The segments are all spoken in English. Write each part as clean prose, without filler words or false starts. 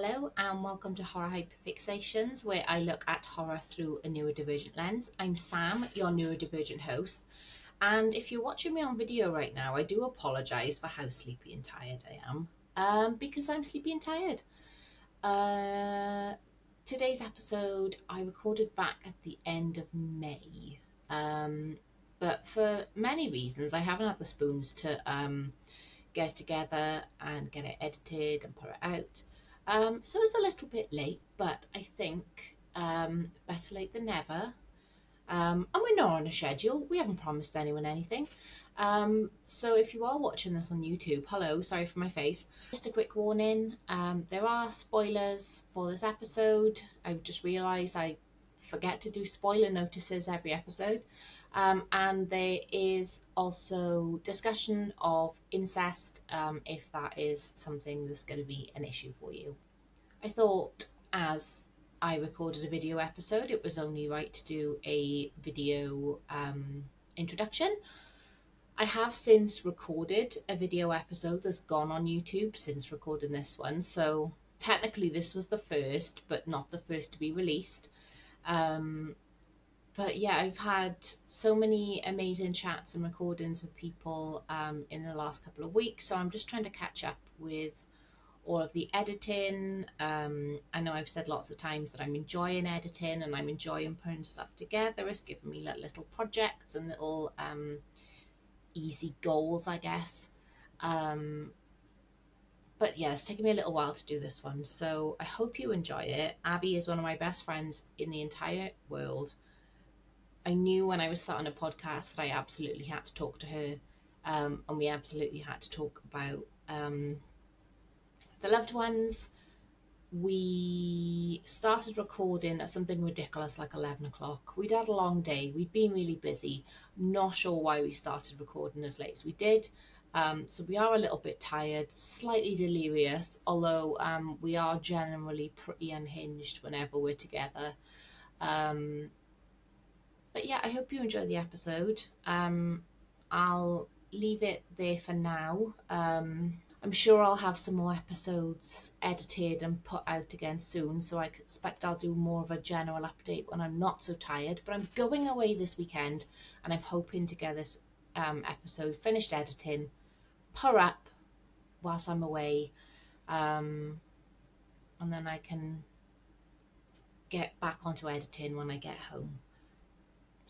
Hello and welcome to Horror Hyperfixations, where I look at horror through a neurodivergent lens. I'm Sam, your neurodivergent host, and if you're watching me on video right now, I do apologise for how sleepy and tired I am, because I'm sleepy and tired. Today's episode I recorded back at the end of May, but for many reasons I haven't had the spoons to get it together and get it edited and put it out. So it's a little bit late, but I think better late than never. And we're not on a schedule. We haven't promised anyone anything. So if you are watching this on YouTube, hello, sorry for my face. Just a quick warning, there are spoilers for this episode. I've just realised I forget to do spoiler notices every episode. And there is also discussion of incest, if that is something that's going to be an issue for you. I thought as I recorded a video episode, it was only right to do a video introduction. I have since recorded a video episode that's gone on YouTube since recording this one, so technically this was the first, but not the first to be released. But yeah, I've had so many amazing chats and recordings with people in the last couple of weeks, so I'm just trying to catch up with all of the editing. I know I've said lots of times that I'm enjoying editing and I'm enjoying putting stuff together. It's given me like little projects and little easy goals, I guess. But yeah, it's taken me a little while to do this one, so I hope you enjoy it. Abbie is one of my best friends in the entire world. I knew when I was starting a podcast that I absolutely had to talk to her, and we absolutely had to talk about the loved ones. We started recording at something ridiculous like 11 o'clock. We'd had a long day, we'd been really busy. Not sure why we started recording as late as we did. So we are a little bit tired, slightly delirious, although we are generally pretty unhinged whenever we're together. But yeah, I hope you enjoy the episode. I'll leave it there for now. I'm sure I'll have some more episodes edited and put out again soon, so I expect I'll do more of a general update when I'm not so tired. But I'm going away this weekend, and I'm hoping to get this episode finished editing, put up whilst I'm away, and then I can get back onto editing when I get home.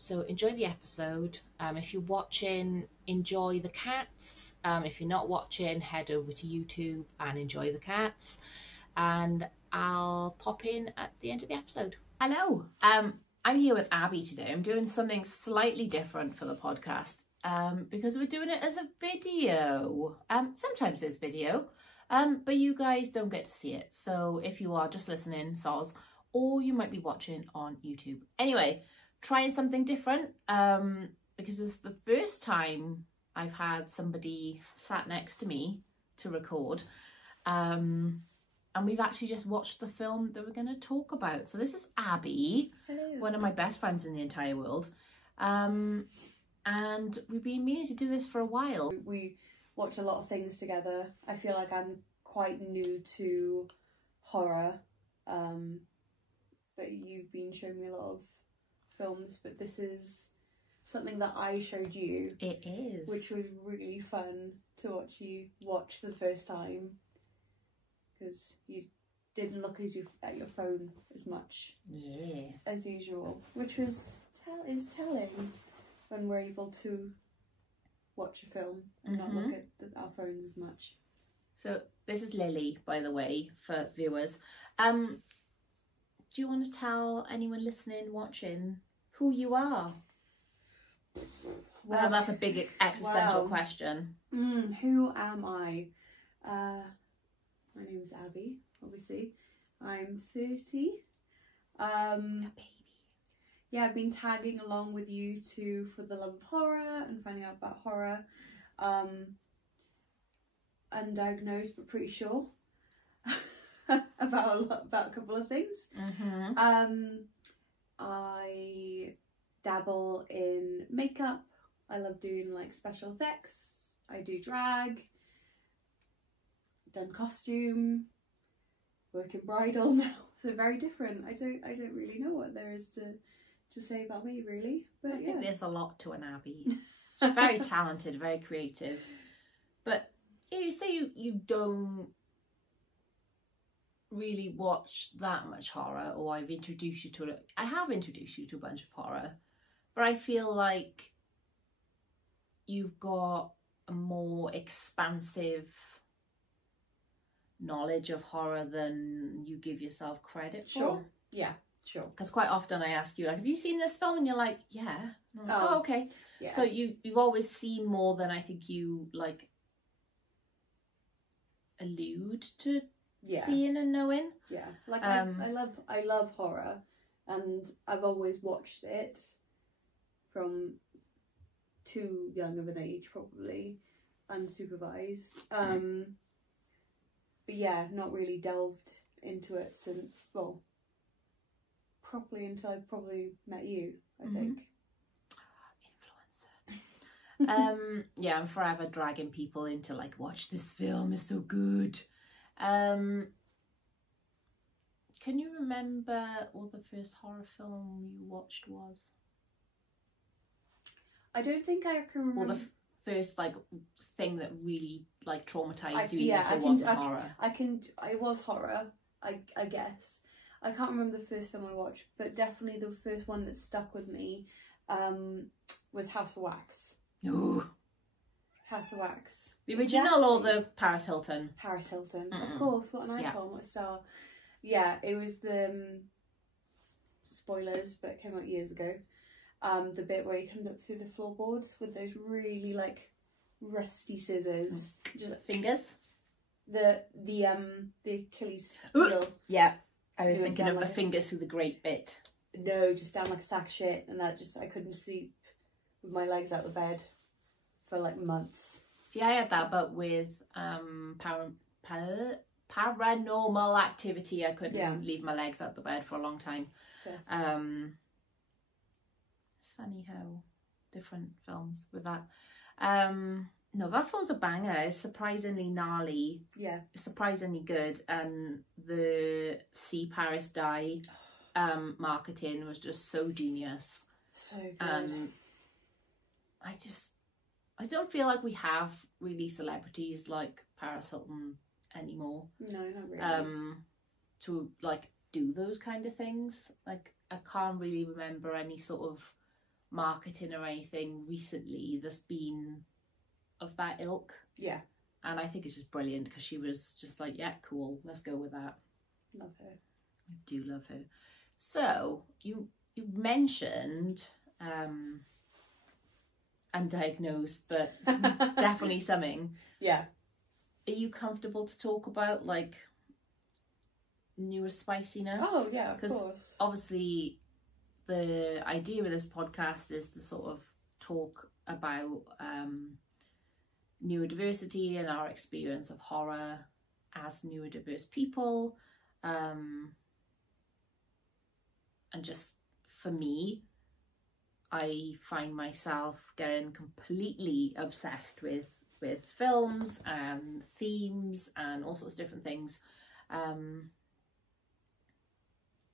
So enjoy the episode. If you're watching, enjoy the cats. If you're not watching, head over to YouTube and enjoy the cats. And I'll pop in at the end of the episode. Hello. I'm here with Abbie today. I'm doing something slightly different for the podcast because we're doing it as a video. Sometimes it's video, but you guys don't get to see it. So if you are just listening, soz, or you might be watching on YouTube. Anyway, trying something different because it's the first time I've had somebody sat next to me to record, and we've actually just watched the film that we're going to talk about. So this is Abbie. Hello. One of my best friends in the entire world, and we've been meaning to do this for a while. We watch a lot of things together. I feel like I'm quite new to horror, but you've been showing me a lot of films, but this is something that I showed you. It is. Which was really fun to watch you watch for the first time, because you didn't look at your phone as much as usual, which was telling when we're able to watch a film and not look at our phones as much. So this is Lily, by the way, for viewers. Do you want to tell anyone listening, watching, who you are? Well, that's a big existential question. Who am I? My name's Abbie, obviously. I'm 30. A baby. Yeah, I've been tagging along with you two for the love of horror and finding out about horror. Undiagnosed, but pretty sure about a couple of things. I dabble in makeup. I love doing like special effects. I do drag, done costume, work in bridal now, so very different. I don't really know what there is to say about me, really. But I think there's a lot to an Abbie. She's very talented, very creative. But you say you don't really watch that much horror, or I've introduced you to it. I have introduced you to a bunch of horror, but I feel like you've got a more expansive knowledge of horror than you give yourself credit for. Sure. Yeah, sure. Because quite often I ask you, like, have you seen this film? And you're like, yeah. And I'm like, oh, okay. Yeah. So you've always seen more than I think you, like, allude to seeing and knowing. Yeah. Like, I love horror, and I've always watched it from too young of an age, probably, unsupervised. But yeah, not really delved into it since, well, properly until I probably met you, I think. Influencer. Yeah, I'm forever dragging people into, like, watch this film, it's so good. Can you remember what the first horror film you watched was? I don't think I can remember. Or the first, like, thing that really, like, traumatized you, even if it wasn't horror. It was horror, I guess. I can't remember the first film I watched, but definitely the first one that stuck with me was House of Wax. Ooh. House of Wax. The original or the Paris Hilton? Paris Hilton, of course. What an icon, what a star. Yeah, it was the spoilers, but it came out years ago. The bit where he comes up through the floorboards with those really, like, rusty scissors. Just fingers. The Achilles heel. Yeah, I was thinking of the fingers through the great bit. No, just down like a sack of shit, and I couldn't sleep with my legs out of the bed for like months. See, I had that, but with Paranormal Activity, I couldn't leave my legs out the bed for a long time. Yeah. It's funny how different films with that. No, that film's a banger. It's surprisingly gnarly. Yeah. It's surprisingly good. And the See Paris Die marketing was just so genius. So good. And I don't feel like we have really celebrities like Paris Hilton anymore. No, not really. To, like, do those kind of things. Like, I can't really remember any sort of marketing or anything recently that's been of that ilk. Yeah. And I think it's just brilliant because she was just like, yeah, cool, let's go with that. Love her. I do love her. So you mentioned undiagnosed, but definitely something. Yeah. Are you comfortable to talk about, like, neurospiciness? Oh yeah, of course. Because obviously the idea of this podcast is to sort of talk about neurodiversity and our experience of horror as neurodiverse people, and just for me, I find myself getting completely obsessed with films and themes and all sorts of different things.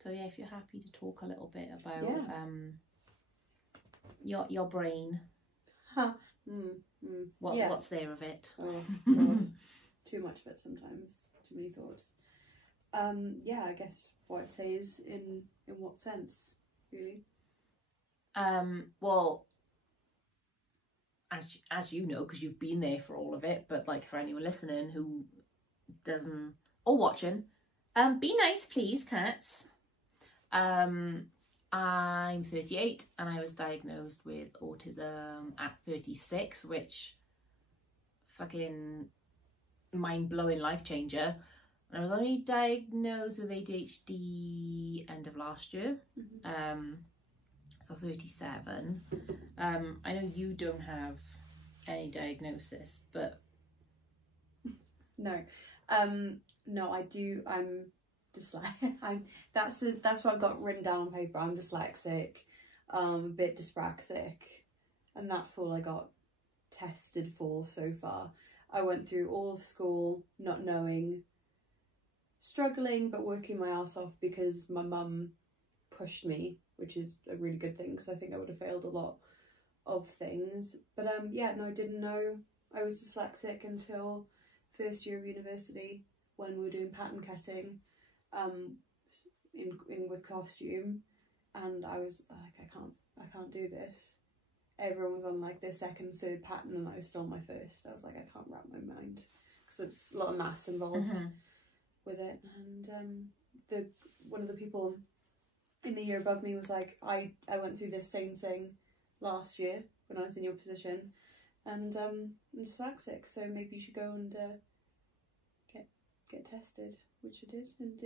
So yeah, if you're happy to talk a little bit about your brain. Huh. What's there of it? Oh, God. Too much of it sometimes. Too many thoughts. Yeah, I guess what I'd say is in what sense, really? Well, as you know, because you've been there for all of it, but, like, for anyone listening who doesn't, or watching, be nice, please, cats. I'm 38 and I was diagnosed with autism at 36, which fucking mind-blowing, life changer. And I was only diagnosed with ADHD end of last year. So 37. I know you don't have any diagnosis, but no, I do. I'm dyslexic. That's what I've got written down on paper. I'm dyslexic, a bit dyspraxic, and that's all I got tested for so far. I went through all of school not knowing struggling but working my ass off because my mum pushed me, which is a really good thing because I think I would have failed a lot of things. But yeah, no, I didn't know I was dyslexic until first year of university when we were doing pattern cutting in with costume, and I was like, I can't do this. Everyone was on like their second, third pattern, and I was still on my first. I was like, I can't wrap my mind because it's a lot of maths involved with it. And one of the people in the year above me was like, I went through this same thing last year when I was in your position, and I'm dyslexic, so maybe you should go and get tested, which I did, and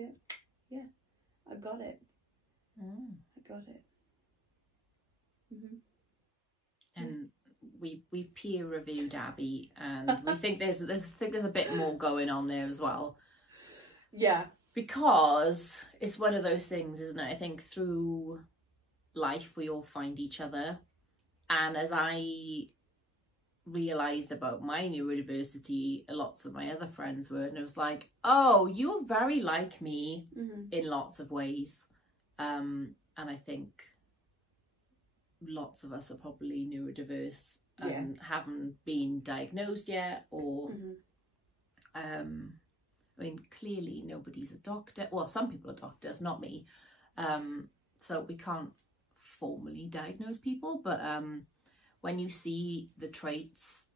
yeah, I got it. I got it. And we peer reviewed Abbie, and we think there's a bit more going on there as well. Yeah, because it's one of those things, isn't it? I think through life we all find each other, and as I realised about my neurodiversity, lots of my other friends were, and it was like, oh, you're very like me in lots of ways, and I think lots of us are probably neurodiverse and haven't been diagnosed yet, or I mean, clearly nobody's a doctor. Well, some people are doctors, not me, so we can't formally diagnose people, but when you see the traits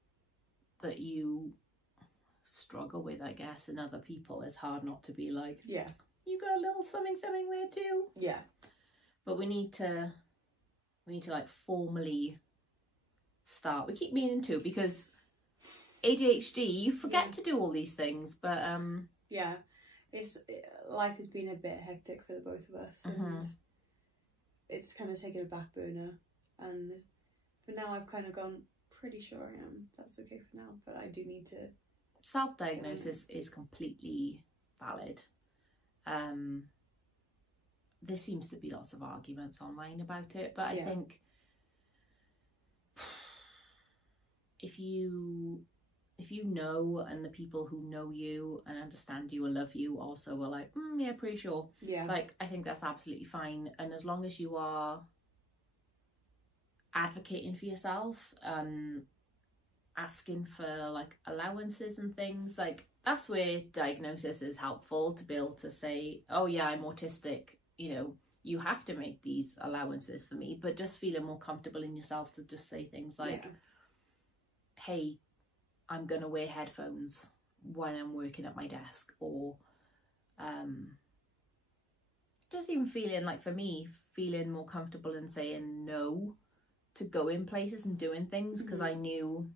that you struggle with, I guess, in other people, it's hard not to be like, yeah, you got a little something there too. Yeah. But we need to like formally start. We keep meaning to, because ADHD, you forget to do all these things, but yeah, life has been a bit hectic for the both of us, and it's kind of taken a back burner, and for now I've kind of gone, pretty sure I am, that's okay for now, but I do need to. Self-diagnosis is completely valid. There seems to be lots of arguments online about it, but I think if you know, and the people who know you and understand you and love you also are like, yeah, pretty sure. Yeah. Like, I think that's absolutely fine. And as long as you are advocating for yourself and asking for like allowances and things, like that's where diagnosis is helpful, to be able to say, oh yeah, I'm autistic, you know, you have to make these allowances for me, but just feeling more comfortable in yourself to just say things like, hey, I'm gonna wear headphones when I'm working at my desk, or just even feeling like, for me, feeling more comfortable in saying no to going places and doing things, because I knew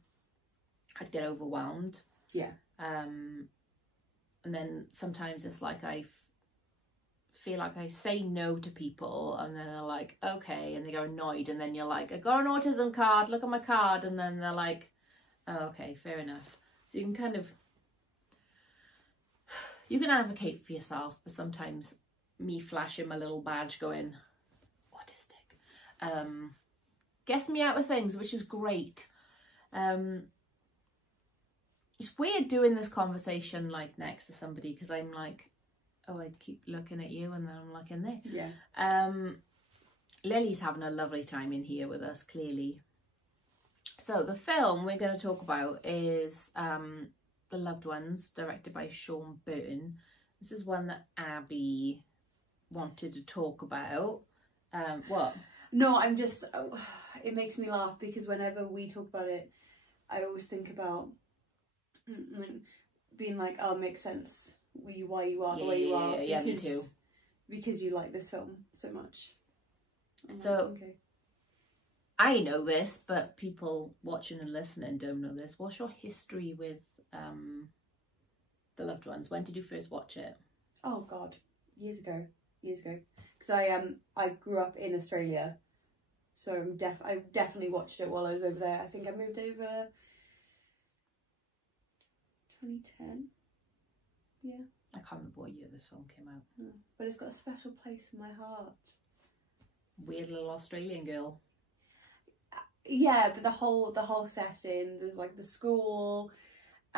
I'd get overwhelmed. Yeah. And then sometimes it's like I feel like I say no to people, and then they're like, okay, and they go annoyed, and then you're like, I got an autism card, look at my card, and then they're like, oh, okay, fair enough. So you can kind of, you can advocate for yourself, but sometimes me flashing my little badge going, autistic, gets me out of things, which is great. It's weird doing this conversation like next to somebody, because I'm like, oh, I keep looking at you, and then I'm looking there. Yeah. Lily's having a lovely time in here with us, clearly. So the film we're going to talk about is The Loved Ones, directed by Sean Byrne. This is one that Abbie wanted to talk about. What? No, I'm just, it makes me laugh, because whenever we talk about it, I always think about being like, oh, it makes sense why you are the way you are. Yeah, me too. Because you like this film so much. So, like, okay. I know this, but people watching and listening don't know this. What's your history with The Loved Ones? When did you first watch it? Oh God, years ago. Because I grew up in Australia, so I definitely watched it while I was over there. I think I moved over 2010. Yeah. I can't remember what year this film came out. No, but it's got a special place in my heart. Weird little Australian girl. Yeah, but the whole setting, there's like the school,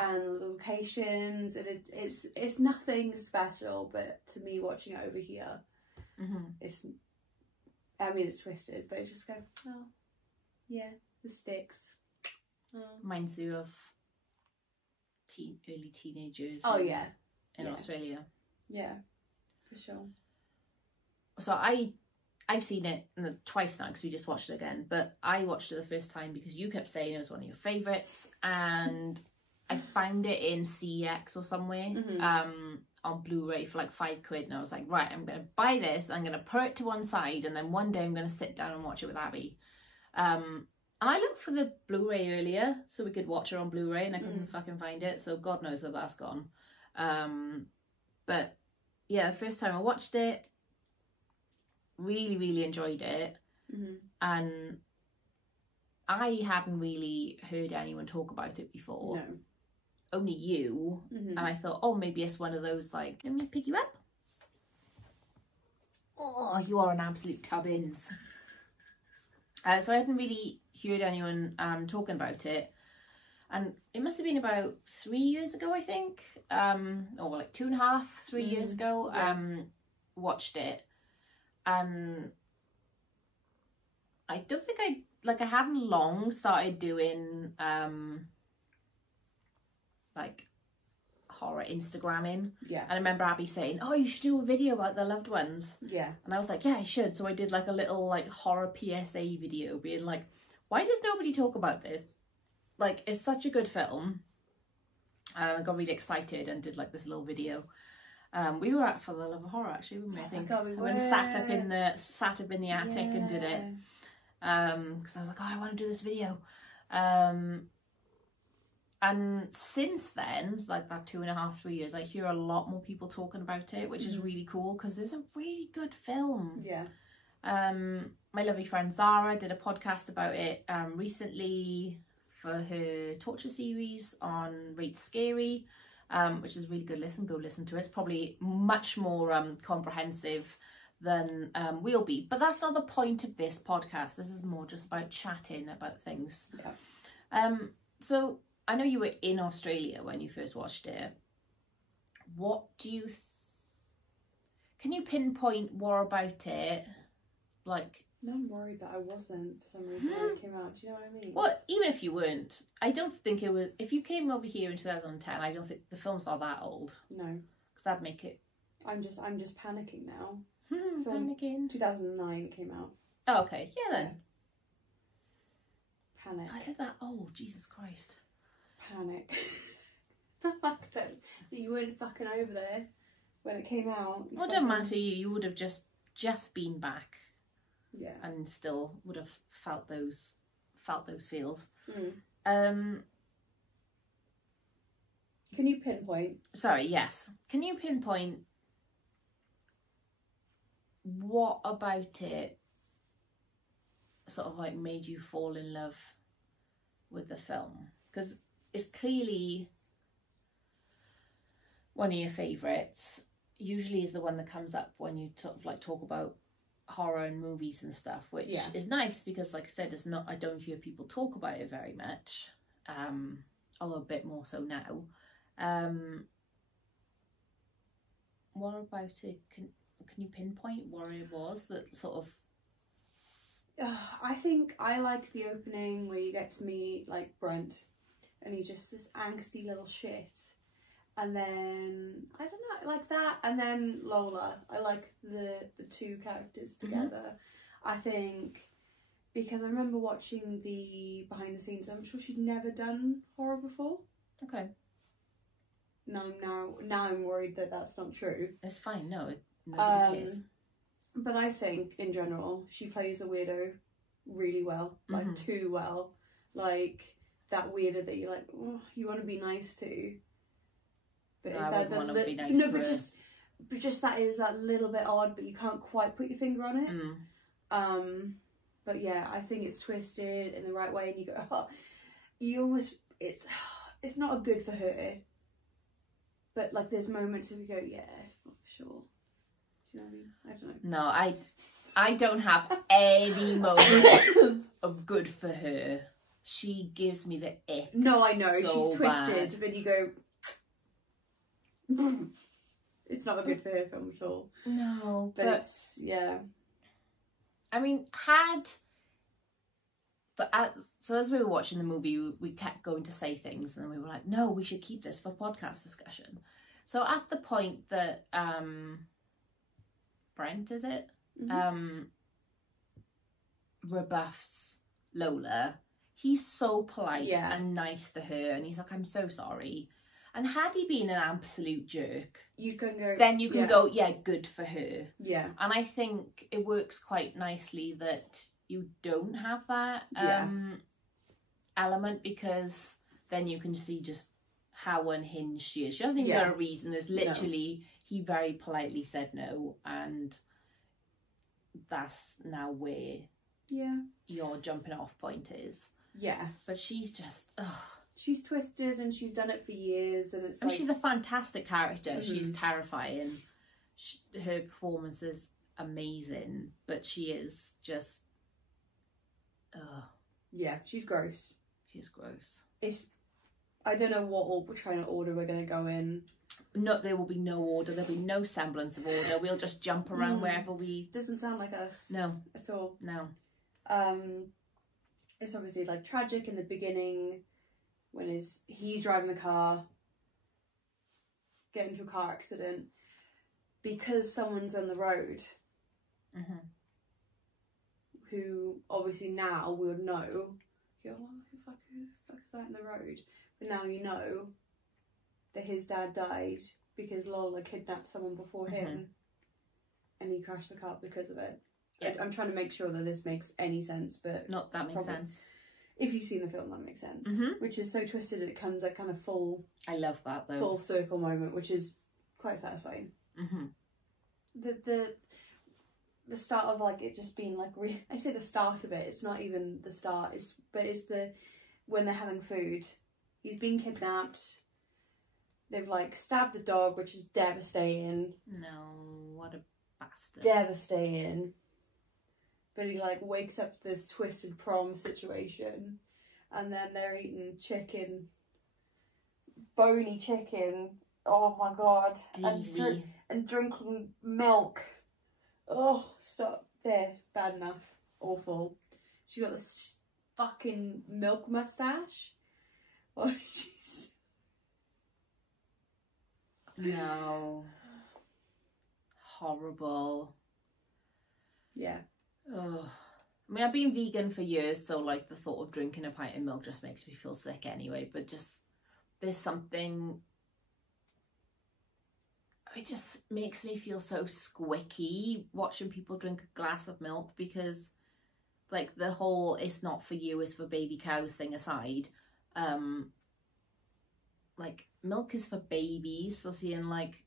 and the locations, and it's nothing special, but to me watching it over here, it's twisted, but it's just go, oh yeah, the sticks. Reminds you of early teenagers. Oh yeah, in Australia. Yeah, for sure. So I've seen it twice now because we just watched it again, but I watched it the first time because you kept saying it was one of your favourites, and I found it in CX or somewhere on Blu-ray for like £5, and I was like, right, I'm going to buy this, I'm going to put it to one side, and then one day I'm going to sit down and watch it with Abbie. And I looked for the Blu-ray earlier so we could watch it on Blu-ray, and I couldn't fucking find it, so God knows where that's gone. But yeah, the first time I watched it, really, really enjoyed it. And I hadn't really heard anyone talk about it before. No. Only you. And I thought, oh, maybe it's one of those, like, let me pick you up. Oh, you are an absolute tubbins. So I hadn't really heard anyone talking about it. And it must have been about 3 years ago, I think. Or like 2.5, 3 years ago. Watched it. And I don't think I hadn't long started doing like horror Instagramming. Yeah. And I remember Abbie saying, oh, you should do a video about the loved ones. Yeah. And I was like, yeah, I should. So I did like a little like horror PSA video being like, why does nobody talk about this? Like, it's such a good film. I got really excited and did like this little video. We were at For the Love of Horror actually, weren't we? I think. God, we were. And sat up in the attic and did it. Because I was like, oh, I want to do this video. And since then, like that 2.5, 3 years, I hear a lot more people talking about it, which is really cool because it's a really good film. Yeah. My lovely friend Zara did a podcast about it recently for her torture series on Rate Scary, which is a really good listen. Go listen to it. It's probably much more comprehensive than we'll be. But that's not the point of this podcast. This is more just about chatting about things. Yeah. So I know you were in Australia when you first watched it. What do you... Can you pinpoint what about it? Like... No, I'm worried that I wasn't for some reason when it came out. Do you know what I mean? Well, even if you weren't, I don't think it was... If you came over here in 2010, I don't think the film's not that old. No. Because that'd make it... I'm just panicking now. So panicking. 2009 it came out. Oh, okay. Yeah, then. Panic. I said that old. Jesus Christ. Panic. The fact that you weren't fucking over there when it came out. Well, it don't matter. You would have just been back. Yeah. And still would have felt those feels. Can you pinpoint? Sorry, yes. Can you pinpoint what about it sort of like made you fall in love with the film? Because it's clearly one of your favourites. Usually is the one that comes up when you sort of like talk about horror and movies and stuff, which is nice because, like I said, it's not. I don't hear people talk about it very much, although a bit more so now. What about it? Can you pinpoint what it was that sort of? I think I like the opening where you get to meet like Brent, and he's just this angsty little shit. And then, I don't know, like that. And then Lola. I like the two characters together. I think, because I remember watching the behind the scenes, I'm sure she'd never done horror before. Okay. Now I'm worried that that's not true. It's fine, no, nobody cares. But I think, in general, she plays a weirdo really well. Like, too well. Like, that weirdo that you're like, oh, you want to be nice to. But I wouldn't want to be nice no, to but her. just that is that little bit odd, but you can't quite put your finger on it. But yeah, I think it's twisted in the right way, and you go, oh, you almost it's not a good for her. But like, there's moments where you go, yeah, for sure. Do you know what I mean? I don't know. No, I don't have any moments of good for her. she gives me the ick. No, I know, so she's twisted, bad. but you go... It's not a good for her film at all. No, But it's, yeah. I mean, so as we were watching the movie, we kept going to say things, and then we were like, no, we should keep this for podcast discussion. So at the point that Brent, is it? Mm-hmm. Rebuffs Lola, he's so polite Yeah. and nice to her, and he's like, I'm so sorry. And had he been an absolute jerk, You can go... then you can go, yeah, good for her. Yeah. And I think it works quite nicely that you don't have that element, because then you can see just how unhinged she is. She doesn't even got a reason. There's literally, he very politely said no, and that's now where your jumping off point is. Yeah. But she's just, She's twisted, and she's done it for years, and it's I mean, she's a fantastic character. Mm-hmm. She's terrifying. Her performance is amazing, but she is just... yeah, she's gross. She's gross. I don't know what kind of order we're going to go in. No, there will be no order. There'll be no semblance of order. We'll just jump around wherever we... Doesn't sound like us. No. At all. No. It's obviously like tragic in the beginning when he's driving the car, get into a car accident because someone's on the road who obviously now will know, you know, who the fuck is that in the road? But now you know that his dad died because Lola kidnapped someone before him and he crashed the car because of it. Yep. I'm trying to make sure that this makes any sense, but... Not that makes sense. If you've seen the film, that makes sense. Which is so twisted it comes at kind of full... I love that, though. Full circle moment, which is quite satisfying. The start of, like, it just being, like... I say the start of it, it's not even the start, but it's the... When they're having food. He's been kidnapped. They've, like, stabbed the dog, which is devastating. No, what a bastard. Devastating. But he, like, wakes up to this twisted prom situation, and then they're eating chicken, bony chicken. Oh my god! And drinking milk. Oh, stop there! Bad enough. Awful. She got this fucking milk mustache. Oh jeez. No. Horrible. Yeah. Oh, I mean, I've been vegan for years, so like the thought of drinking a pint of milk just makes me feel sick anyway. But just there's something, it just makes me feel so squicky watching people drink a glass of milk, because like the whole "it's not for you, it's for baby cows" thing aside, like milk is for babies, so seeing like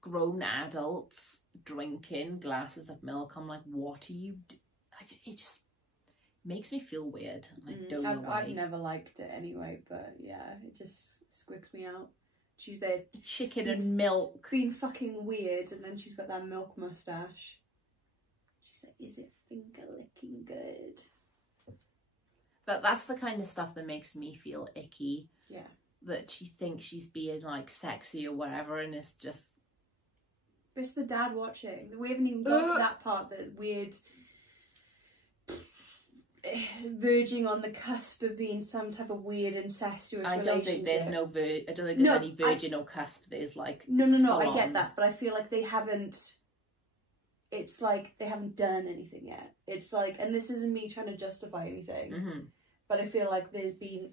grown adults drinking glasses of milk, I'm like, what are you it just makes me feel weird. I don't know why. I've never liked it anyway, but yeah, it just squicks me out. She's there, chicken and milk, being fucking weird, and then she's got that milk mustache. She's like, is it finger licking good? That's the kind of stuff that makes me feel icky. Yeah. That she thinks she's being like sexy or whatever, and it's just... It's the dad watching. We haven't even got to that part, the weird verging on the cusp of being some type of weird incestuous relationship. I don't think there's any virgin or cusp. There's like... No, I get that, but I feel like they haven't... It's like they haven't done anything yet. It's like, and this isn't me trying to justify anything, but I feel like there's been...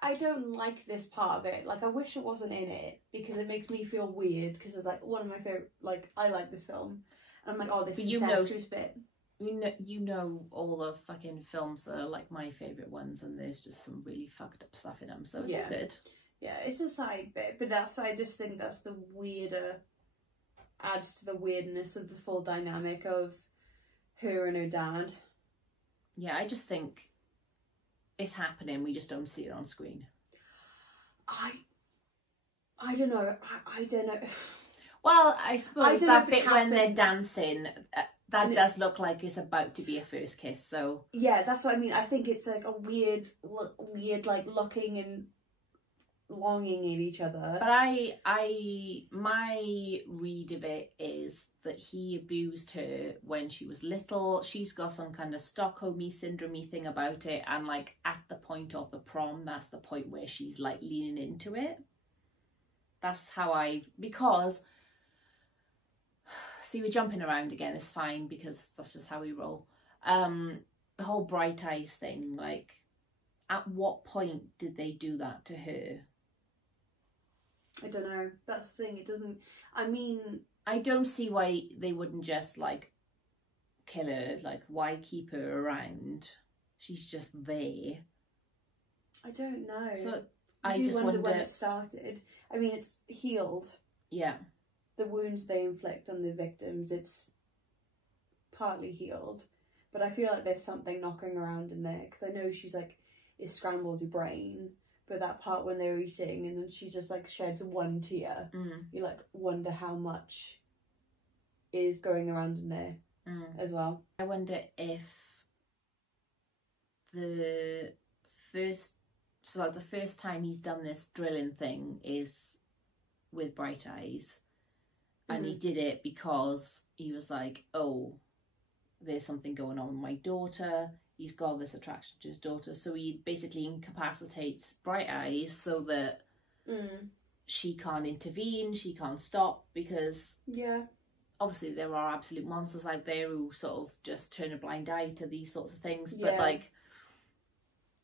I don't like this part of it. Like, I wish it wasn't in it, because it makes me feel weird, because it's like one of my favourite, like, I like this film. And I'm like, oh, this incestuous bit. You know all the fucking films that are like my favourite ones, and there's just some really fucked up stuff in them, so it's all good. Yeah, it's a side bit, but I just think that's the weirder, adds to the weirdness of the full dynamic of her and her dad. Yeah, I just think it's happening, we just don't see it on screen. I don't know. I don't know. Well, I suppose that bit when they're dancing, That does look like it's about to be a first kiss, so... Yeah, that's what I mean. I think it's like a weird, like, looking and longing at each other. But my read of it is that he abused her when she was little. She's got some kind of Stockholm syndrome thing about it, and, like, at the point of the prom, that's the point where she's, like, leaning into it. That's how because... See, we're jumping around again, it's fine, because that's just how we roll. The whole bright eyes thing, like, at what point did they do that to her? I don't know. That's the thing, it doesn't... I mean... I don't see why they wouldn't just, like, kill her. Like, why keep her around? She's just there. I don't know. So, I just wonder when it started. I mean, it's healed. Yeah. The wounds they inflict on the victims, it's partly healed. But I feel like there's something knocking around in there. Because I know she's like, it scrambles your brain. But that part when they're eating and then she just like sheds one tear. You like wonder how much is going around in there as well. I wonder if the first time he's done this drilling thing is with bright eyes. And he did it because he was like, oh, there's something going on with my daughter. He's got this attraction to his daughter. So he basically incapacitates Bright Eyes so that she can't intervene, she can't stop, because obviously there are absolute monsters out there who sort of just turn a blind eye to these sorts of things. But like...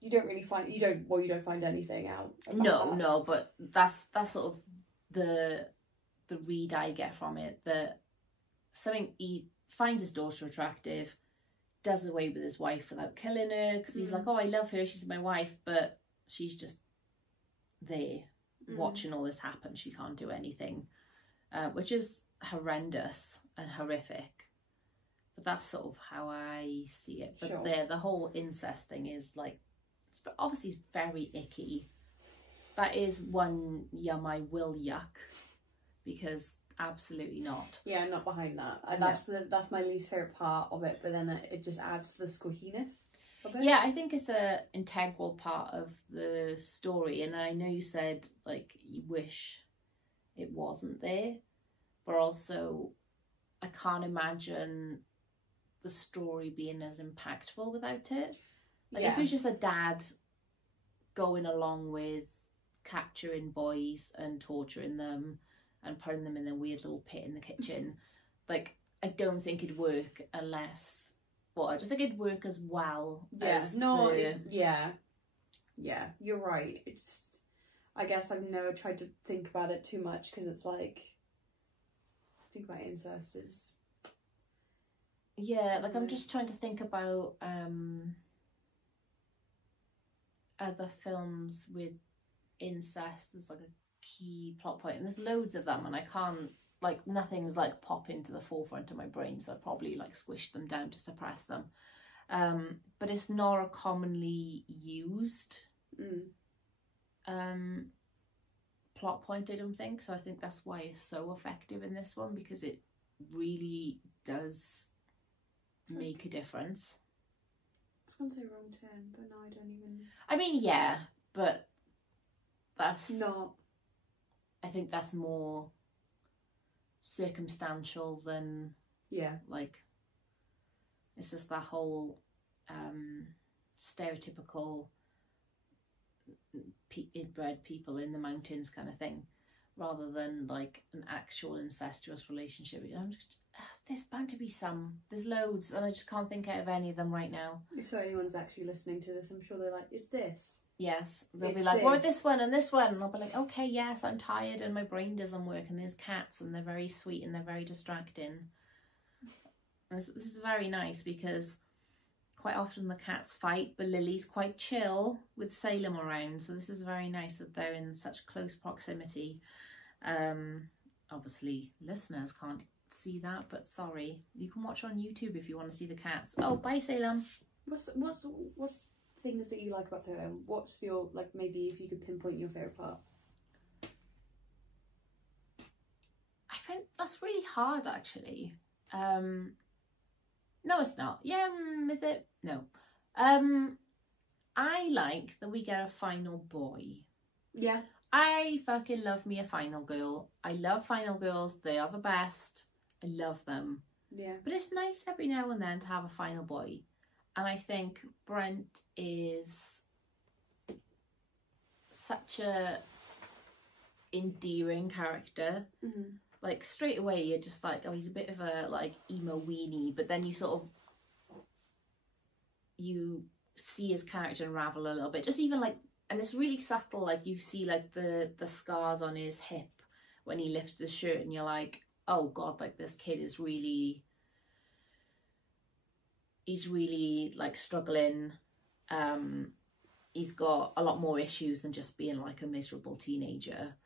You don't find anything out about that. No, but that's sort of the read I get from it, that he finds his daughter attractive, does away with his wife without killing her, because he's like, oh, I love her, she's my wife, but she's just there watching all this happen. She can't do anything, which is horrendous and horrific, but that's sort of how I see it. But the whole incest thing is like, it's obviously very icky. That is one yum I will yuck, because absolutely not. Yeah, I'm not behind that. That's my least favourite part of it, but then it just adds to the squeakiness of it. Yeah, I think it's a integral part of the story, and I know you said like you wish it wasn't there, but also I can't imagine the story being as impactful without it. Like if it was just a dad going along with capturing boys and torturing them and putting them in a weird little pit in the kitchen, like I don't think it'd work unless... Well, I don't think it'd work as well as yeah, you're right. It's... I guess I've never tried to think about it too much, because it's like... Think about incest is... Yeah, like I'm just trying to think about other films with incest as like a key plot point, and there's loads of them, and I can't, like, nothing's like pop into the forefront of my brain, so I've probably like squished them down to suppress them, but it's not a commonly used plot point, I don't think, so I think that's why it's so effective in this one, because it really does make a difference. I was going to say Wrong Turn, but no, I don't even... I mean, yeah, but that's... Not... I think that's more circumstantial than... Yeah. Like, it's just that whole stereotypical inbred people in the mountains kind of thing, rather than like an actual incestuous relationship. I'm just... There's bound to be some. There's loads, and I just can't think out of any of them right now. If anyone's actually listening to this, I'm sure they're like, it's this. Yes, they'll be like, what, this one and this one? And I'll be like, okay, yes, I'm tired and my brain doesn't work, and there's cats and they're very sweet and they're very distracting. And this is very nice, because quite often the cats fight, but Lily's quite chill with Salem around, so this is very nice that they're in such close proximity. Obviously, listeners can't see that, but sorry, you can watch on YouTube if you want to see the cats. Oh, bye Salem. What's things that you like about the film? What's your, like, maybe if you could pinpoint your favourite part? I think that's really hard, actually. No, it's not. Yeah, is it? No. I like that we get a final boy. Yeah. I fucking love me a final girl. I love final girls. They are the best. I love them. Yeah. But it's nice every now and then to have a final boy. And I think Brent is such a endearing character. Mm-hmm. Like, straight away you're just like, oh, he's a bit of a like emo weenie, but then you see his character unravel a little bit, just even like, and it's really subtle, like you see like the scars on his hip when he lifts his shirt, and you're like, oh god, like this kid is really, he's really like struggling. He's got a lot more issues than just being like a miserable teenager.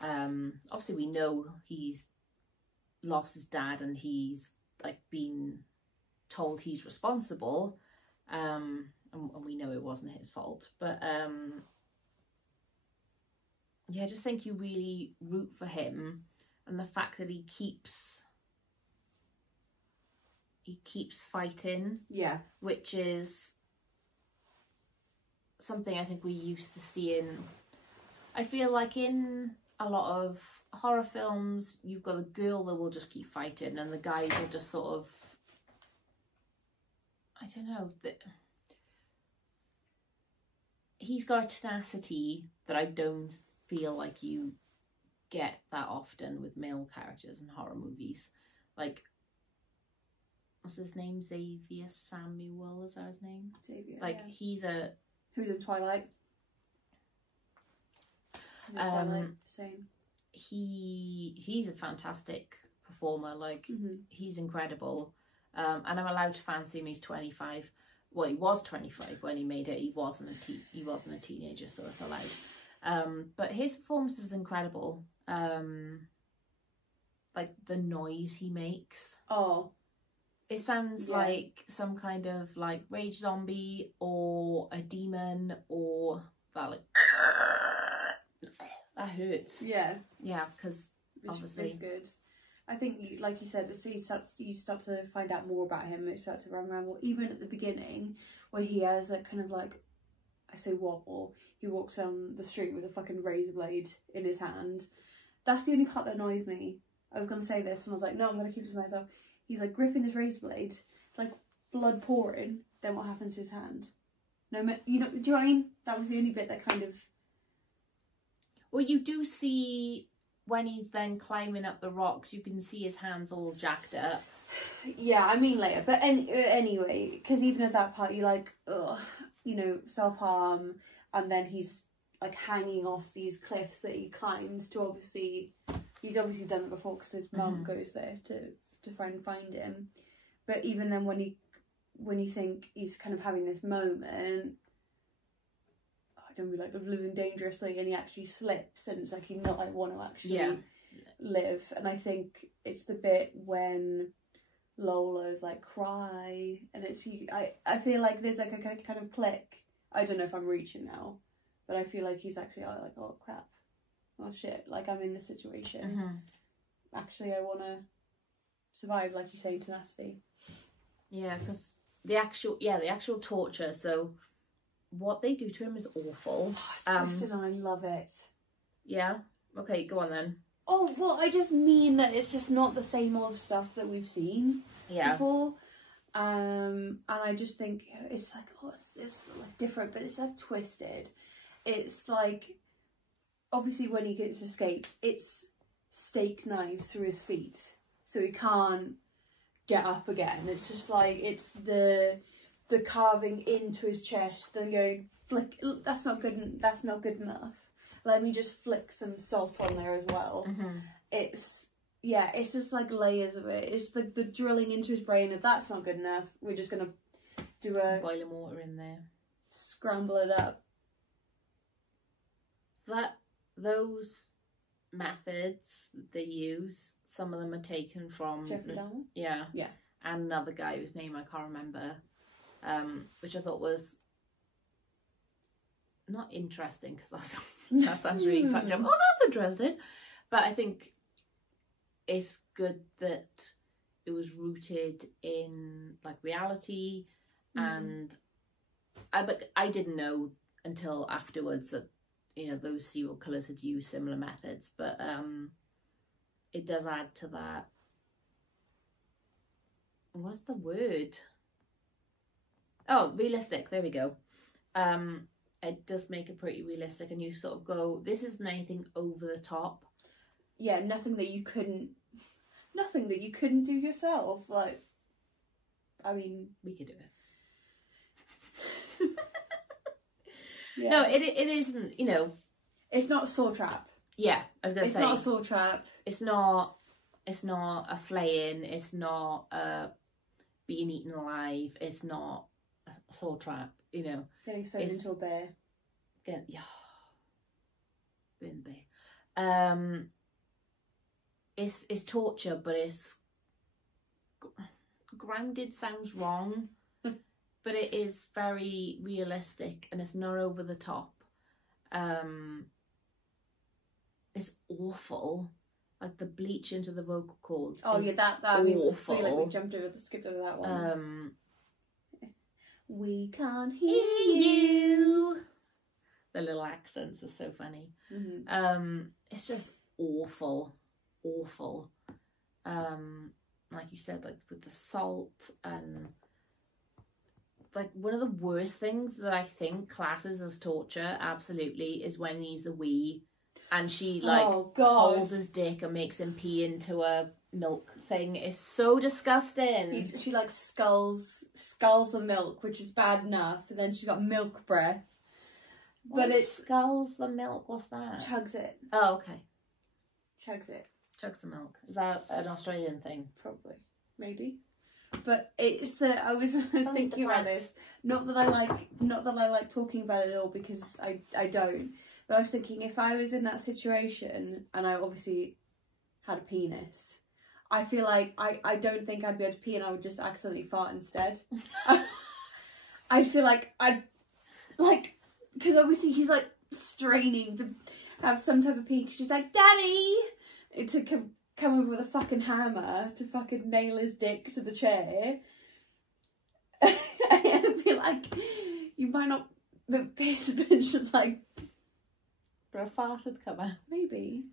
Obviously we know he's lost his dad and he's like been told he's responsible, and we know it wasn't his fault, but yeah, I just think you really root for him, and the fact that he keeps fighting, yeah, which is something I think we're used to seeing. I feel like in a lot of horror films, you've got a girl that will just keep fighting, and the guys will just sort of, I don't know, he's got a tenacity that I don't feel like you get that often with male characters in horror movies. Like, what's his name? Xavier Samuel, is that his name? Xavier, like, yeah. Who's in Twilight? Same. He's a fantastic performer. Like, mm-hmm. he's incredible. And I'm allowed to fancy him. He's 25. Well, he was 25 when he made it. He wasn't a teenager, so it's allowed. But his performance is incredible. Like the noise he makes. Oh. It sounds like some kind of like rage zombie or a demon, or that like that hurts. Yeah. Yeah, because obviously it's good. I think, like you said, as you start to find out more about him, it starts to unravel. Even at the beginning, where he has that kind of like, I say wobble, he walks down the street with a fucking razor blade in his hand. That's the only part that annoys me. I was going to say this, and I was like, no, I'm going to keep it to myself. He's like gripping this razor blade, like blood pouring. Then what happened to his hand? No, you know, do you know what I mean? That was the only bit that kind of. Well, you do see when he's then climbing up the rocks, you can see his hands all jacked up. Yeah, I mean later, but anyway, because even at that part, you're like, ugh, you know, self-harm, and then he's like hanging off these cliffs that he climbs to he's obviously done it before because his mum goes there to try and find him. But even then, when you think he's kind of having this moment, I don't really like living dangerously, and he actually slips, and it's like he not like want to actually live. And I think it's the bit when Lola's like cry, and it's I feel like there's like a kind of click. I don't know if I'm reaching now, but I feel like he's actually like, oh crap, oh shit, like I'm in this situation. Actually, I want to survive, like you say, tenacity. Yeah, because the actual torture. So what they do to him is awful. Oh, it's twisted, and I love it. Yeah. Okay, go on then. Oh, well, I just mean that it's just not the same old stuff that we've seen before. And I just think it's like, oh, it's like different, but it's like twisted. It's like, obviously when he gets escaped, it's steak knives through his feet, so he can't get up again. It's just like, it's the carving into his chest, then going, flick, that's not good enough. Let me just flick some salt on there as well. It's just like layers of it. It's the drilling into his brain, if that's not good enough, we're just going to do some boiling water in there. Scramble it up. So those methods that they use, some of them are taken from Jeffrey Dahmer? Yeah. Yeah. And another guy whose name I can't remember, which I thought was not interesting, because that sounds really fucked up. Oh, that's interesting. But I think it's good that it was rooted in like reality, and I didn't know until afterwards that, you know, those serial killers had used similar methods, but it does add to that. What's the word? Oh, realistic. There we go. It does make it pretty realistic, and you sort of go, this isn't anything over the top. Yeah, nothing that you couldn't do yourself. Like, I mean, We could do it. yeah. No, it isn't, you know. It's not a saw trap. Yeah, I was going to say. It's not a saw trap. It's not a flaying. It's not being eaten alive. It's not a saw trap, you know. Getting sewn into a bear. Yeah. Burn the bear. It's torture, but it's grounded sounds wrong, but it is very realistic, and it's not over the top. It's awful, like the bleach into the vocal cords. Oh yeah, that I mean, I feel like we skipped over that one. We can't hear you. The little accents are so funny. It's just awful. Like you said, like with the salt, and like one of the worst things that I think classes as torture absolutely is when he's a wee and she like holds his dick and makes him pee into a milk thing. It's so disgusting. She like sculls the milk, which is bad enough, and then she's got milk breath. But it sculls the milk. What's that? Chugs it. Oh, okay. Chugs it. Chugs the milk. Is that an Australian thing? Probably, maybe. But it's the I was thinking about this. Not that I like talking about it at all, because I don't. But I was thinking, if I was in that situation and I obviously had a penis, I feel like I don't think I'd be able to pee, and I would just accidentally fart instead. I feel like I'd like, because obviously he's like straining to have some type of pee, because she's like, "Daddy," to come over with a fucking hammer to fucking nail his dick to the chair. I feel like you might not piss, but just like, But a fart had come out. maybe.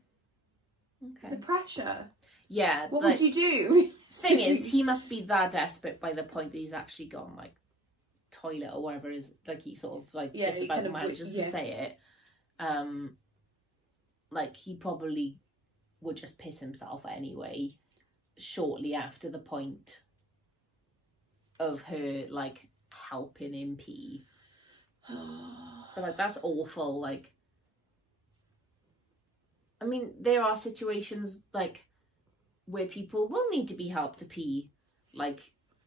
Okay. The pressure. Yeah. What like, would you do? Thing is, he must be that desperate by the point that he's actually gone like toilet or whatever is like he sort of like just about manages to say it. Like he probably would just piss himself anyway shortly after the point of her like helping him pee. But like that's awful. Like, I mean, there are situations like where people will need to be helped to pee, like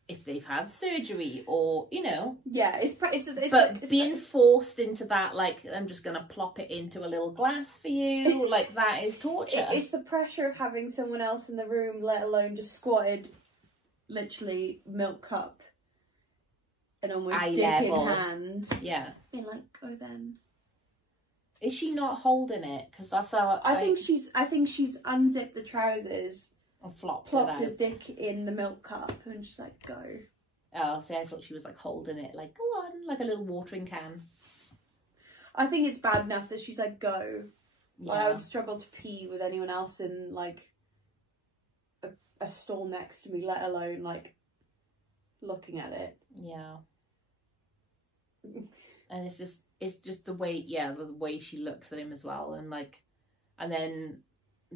if they've had surgery or, you know. Yeah, it's being forced into that, like, I'm just going to plop it into a little glass for you, like, that is torture. It's the pressure of having someone else in the room, let alone just squatted, literally milk cup and almost Eye dick level. in hand. Yeah. Being like, go then. Is she not holding it? Because that's how I think she's unzipped the trousers, and plopped his dick in the milk cup, and she's like, go. Oh, see, I thought she was like holding it, like, go on, like a little watering can. I think it's bad enough that she's like, go. Yeah. Like, I would struggle to pee with anyone else in like a stall next to me, let alone like looking at it. Yeah. And it's just the way, the way she looks at him as well, and like, and then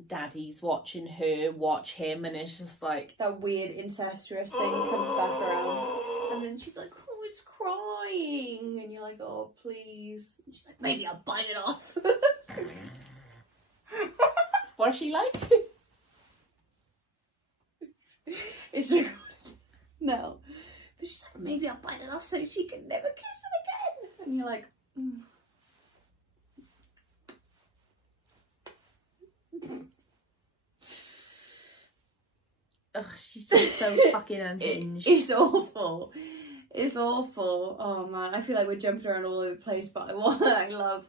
Daddy's watching her watch him, and it's just like that weird incestuous thing comes back around, and then she's like, oh, it's crying, and you're like, oh, please. And she's like, maybe I'll bite it off. What's she like? It's no, but she's like, maybe I'll bite it off so she can never kiss it again, and you're like, Ugh, she's just so fucking unhinged. It's awful. It's awful. Oh man, I feel like we're jumping around all over the place, but I love.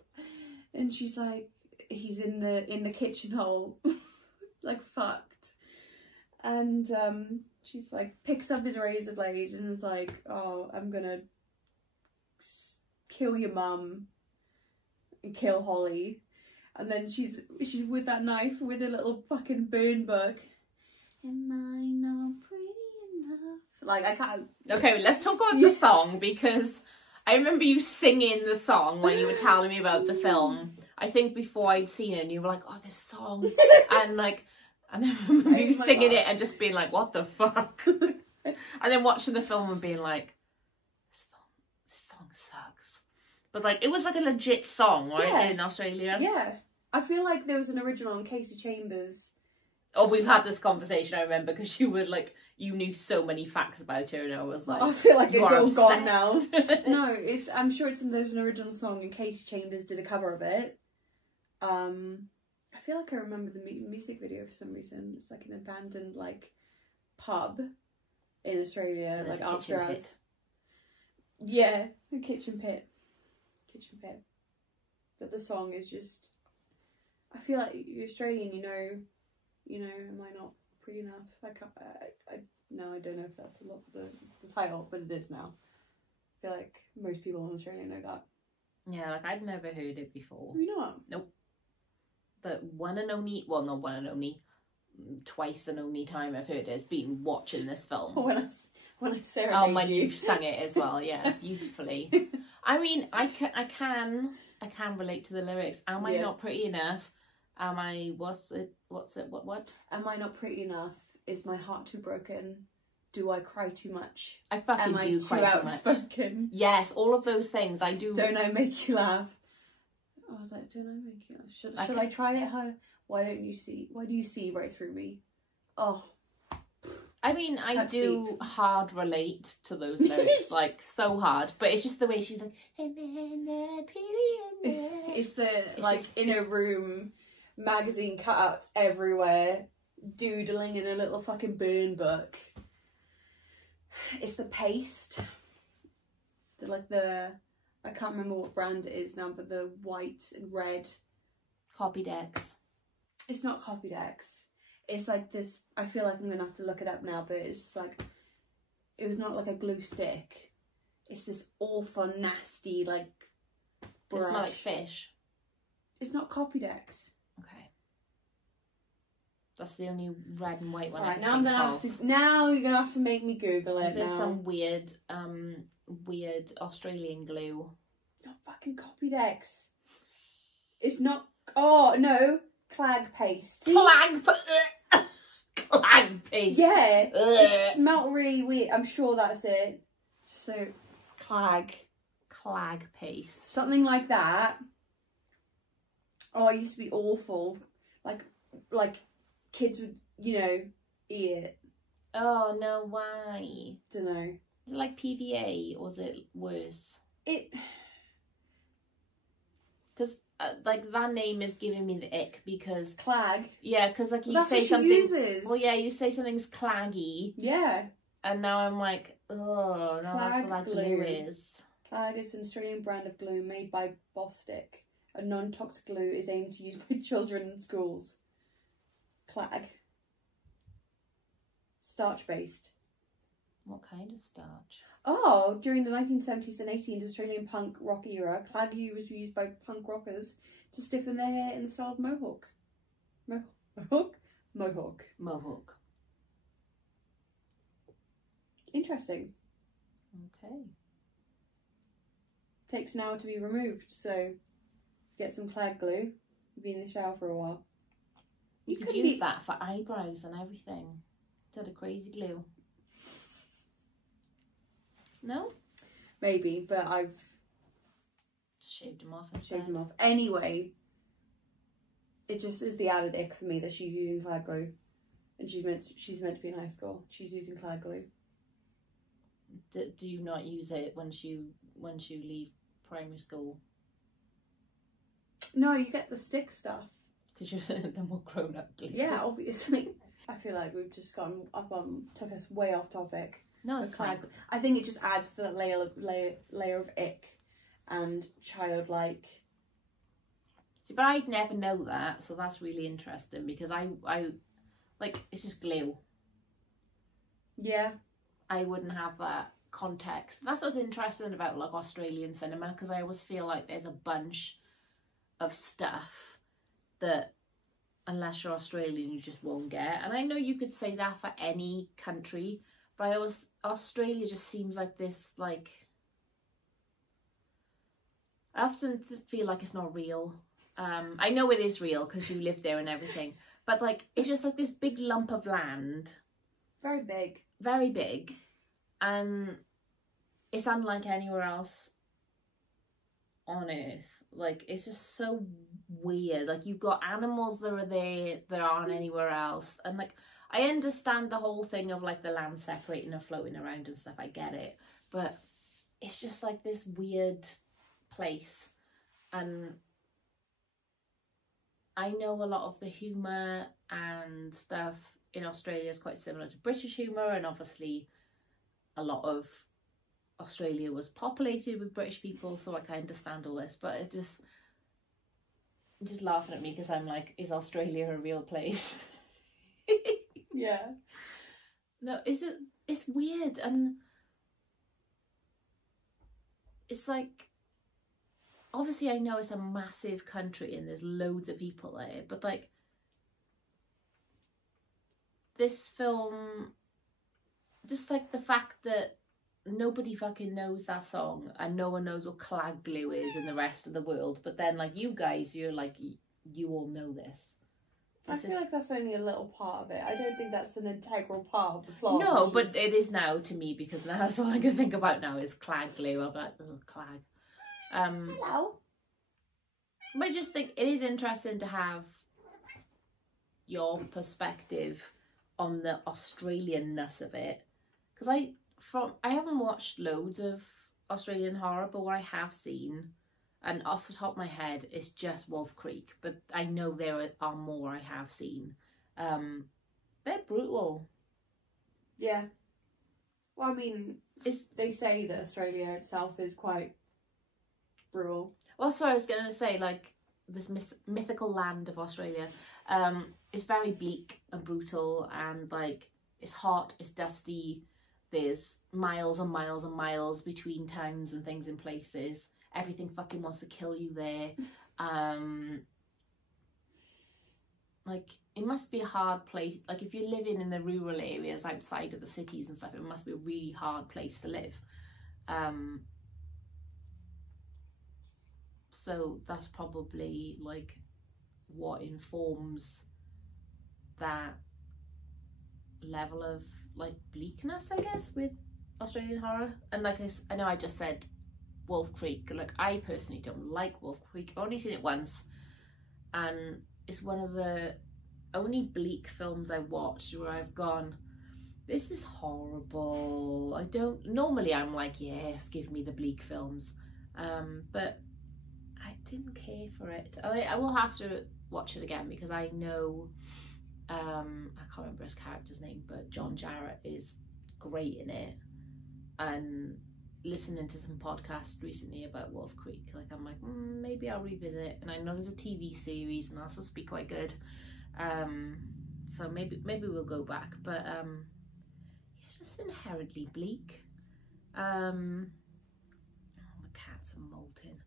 And she's like, he's in the kitchen hole, like fucked, and she's like, picks up his razor blade and is like, oh, I'm gonna kill your mum and kill Holly. And then she's with that knife with a little fucking burn book. Am I not pretty enough? Like, I can't... Okay, let's talk about the song, because I remember you singing the song when you were telling me about the film. I think before I'd seen it, and you were like, oh, this song. And like, and I remember you singing it and just being like, what the fuck? And then watching the film and being like, this song sucks. But like, it was like a legit song, right, in Australia? Yeah. I feel like there was an original on Casey Chambers. Oh, we've had this conversation, I remember, because you were like, you knew so many facts about her, and I was like, I feel like it's all obsessed. gone now. No, I'm sure there's an original song, and Casey Chambers did a cover of it. I feel like I remember the music video for some reason. It's like an abandoned like pub in Australia, like after hours. Yeah, the kitchen pit. But the song is just. I feel like you're Australian, you know, am I not pretty enough? I can't. No, I don't know if that's the title, but it is now. I feel like most people in Australia know that. Yeah, like I'd never heard it before. You know what? Nope. The one and only, well, not one and only, twice and only time I've heard it has been watching this film. When I serenade oh, when you sang it as well, yeah, beautifully. I mean, I can relate to the lyrics. Am I not pretty enough? Am I, what? Am I not pretty enough? Is my heart too broken? Do I cry too much? I fucking do cry too much. Am I too outspoken? Yes, all of those things I do. Don't I make you laugh? I was like, don't I make you laugh? Should I try it hard? Why do you see right through me? Oh. I mean, I do hard relate to those lyrics, like, so hard. But it's just the way she's like, it's in a room, magazine cutouts everywhere, doodling in a little fucking burn book. It's the paste. I can't remember what brand it is now, but the white and red. Copydex. It's not Copydex. It's like this, I feel like I'm going to have to look it up now, but it's just like, it was not like a glue stick. It's this awful, nasty, like, brush. It smells like fish. It's not Copydex. Okay. That's the only red and white one. Right, now you're gonna have to make me Google it. Is there some weird Australian glue? It's not fucking Copydex. It's not. Oh no, clag paste. Clag paste. Yeah, it smelled really weird. I'm sure that's it. So, clag paste. Something like that. Oh, it used to be awful. Like kids would, eat it. Oh no, why? Don't know. Is it like PVA or is it worse? Because that name is giving me the ick because clag. Yeah, because like you say something. Uses. Well, yeah, you say something's claggy. Yeah. And now I'm like, oh no, that's what that glue is. Clag is an Australian brand of glue made by Bostik. A non-toxic glue is aimed to use by children in schools. Clag. Starch-based. What kind of starch? Oh, during the 1970s and 80s Australian punk rock era, clag glue was used by punk rockers to stiffen their hair in the style of mohawk. Mohawk. Interesting. Okay. Takes an hour to be removed, so get some clag glue. Be in the shower for a while. You could use that for eyebrows and everything. Instead of crazy glue. No? Maybe, but I've shaved them off. Anyway, it just is the added ick for me that she's using clag glue, and she's meant to be in high school. She's using clag glue. Do you not use it once you leave primary school? No, you get the stick stuff. Because you're the more grown up glue. Yeah, obviously. I feel like we've just gone took us way off topic. No, it's fine. I think it just adds to that layer of ick and childlike. See, but I'd never know that, so that's really interesting because I like, it's just glue. Yeah. I wouldn't have that context. That's what's interesting about like Australian cinema, because I always feel like there's a bunch of stuff that unless you're Australian you just won't get. And I know you could say that for any country, but Australia just seems like this, like, I often feel like it's not real. I know it is real because you live there and everything, but like it's just like this big lump of land, Very big. very big, and it's unlike anywhere else on earth. Like it's just so weird. Like you've got animals that are there that aren't anywhere else, and like I understand the whole thing of like the land separating and floating around and stuff, I get it, but it's just like this weird place. And I know a lot of the humour and stuff in Australia is quite similar to British humour, and obviously a lot of Australia was populated with British people, so like I understand all this, but it just laughing at me because I'm like, is Australia a real place? Yeah. No, it's weird, and it's like, obviously I know it's a massive country and there's loads of people there, but like this film, just like the fact that nobody fucking knows that song and no one knows what clag glue is in the rest of the world, but then like you guys, you're like, you all know this. I feel like that's only a little part of it. I don't think that's an integral part of the plot. No, but it is now to me, because now that's all I can think about now is clag glue. I'm like, oh, clag. Hello. But I just think it is interesting to have your perspective on the Australian-ness of it, because I haven't watched loads of Australian horror, but what I have seen, and off the top of my head, it's just Wolf Creek, but I know there are more I have seen. They're brutal. Yeah. Well, I mean, they say that Australia itself is quite brutal. Well, that's what I was going to say, like, this mythical land of Australia, it's very bleak and brutal, and, like, it's hot, it's dusty, there's miles and miles and miles between towns and things in places. Everything fucking wants to kill you there. Like, it must be a hard place. Like, if you're living in the rural areas outside of the cities and stuff, it must be a really hard place to live. So that's probably, like, what informs that level of, like, bleakness, I guess, with Australian horror. And, like, I know I just said Wolf Creek. Like, I personally don't like Wolf Creek. I've only seen it once, and it's one of the only bleak films I watched where I've gone, this is horrible. I don't, normally I'm like, yes, give me the bleak films, but I didn't care for it. I will have to watch it again, because I know, I can't remember his character's name, but John Jarrett is great in it. And listening to some podcasts recently about Wolf Creek, like, I'm like, maybe I'll revisit. And I know there's a TV series and that's supposed to be quite good, so maybe we'll go back. But it's just inherently bleak. The cats are molting.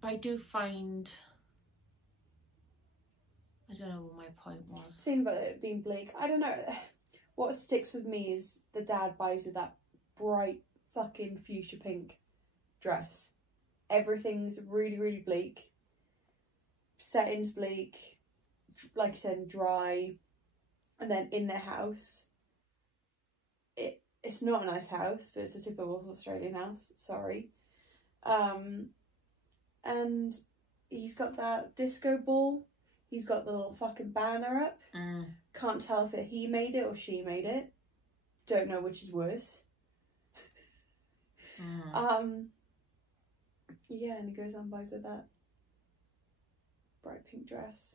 But I do find, I don't know what my point was. Saying about it being bleak, I don't know. What sticks with me is the dad buys her that bright fucking fuchsia pink dress. Everything's really, really bleak. Setting's bleak. Like I said, dry. And then in their house, it's not a nice house, but it's a typical Australian house. Sorry. And he's got that disco ball. He's got the little fucking banner up. Can't tell if he made it or she made it. Don't know which is worse. Yeah, and he goes and buys her that bright pink dress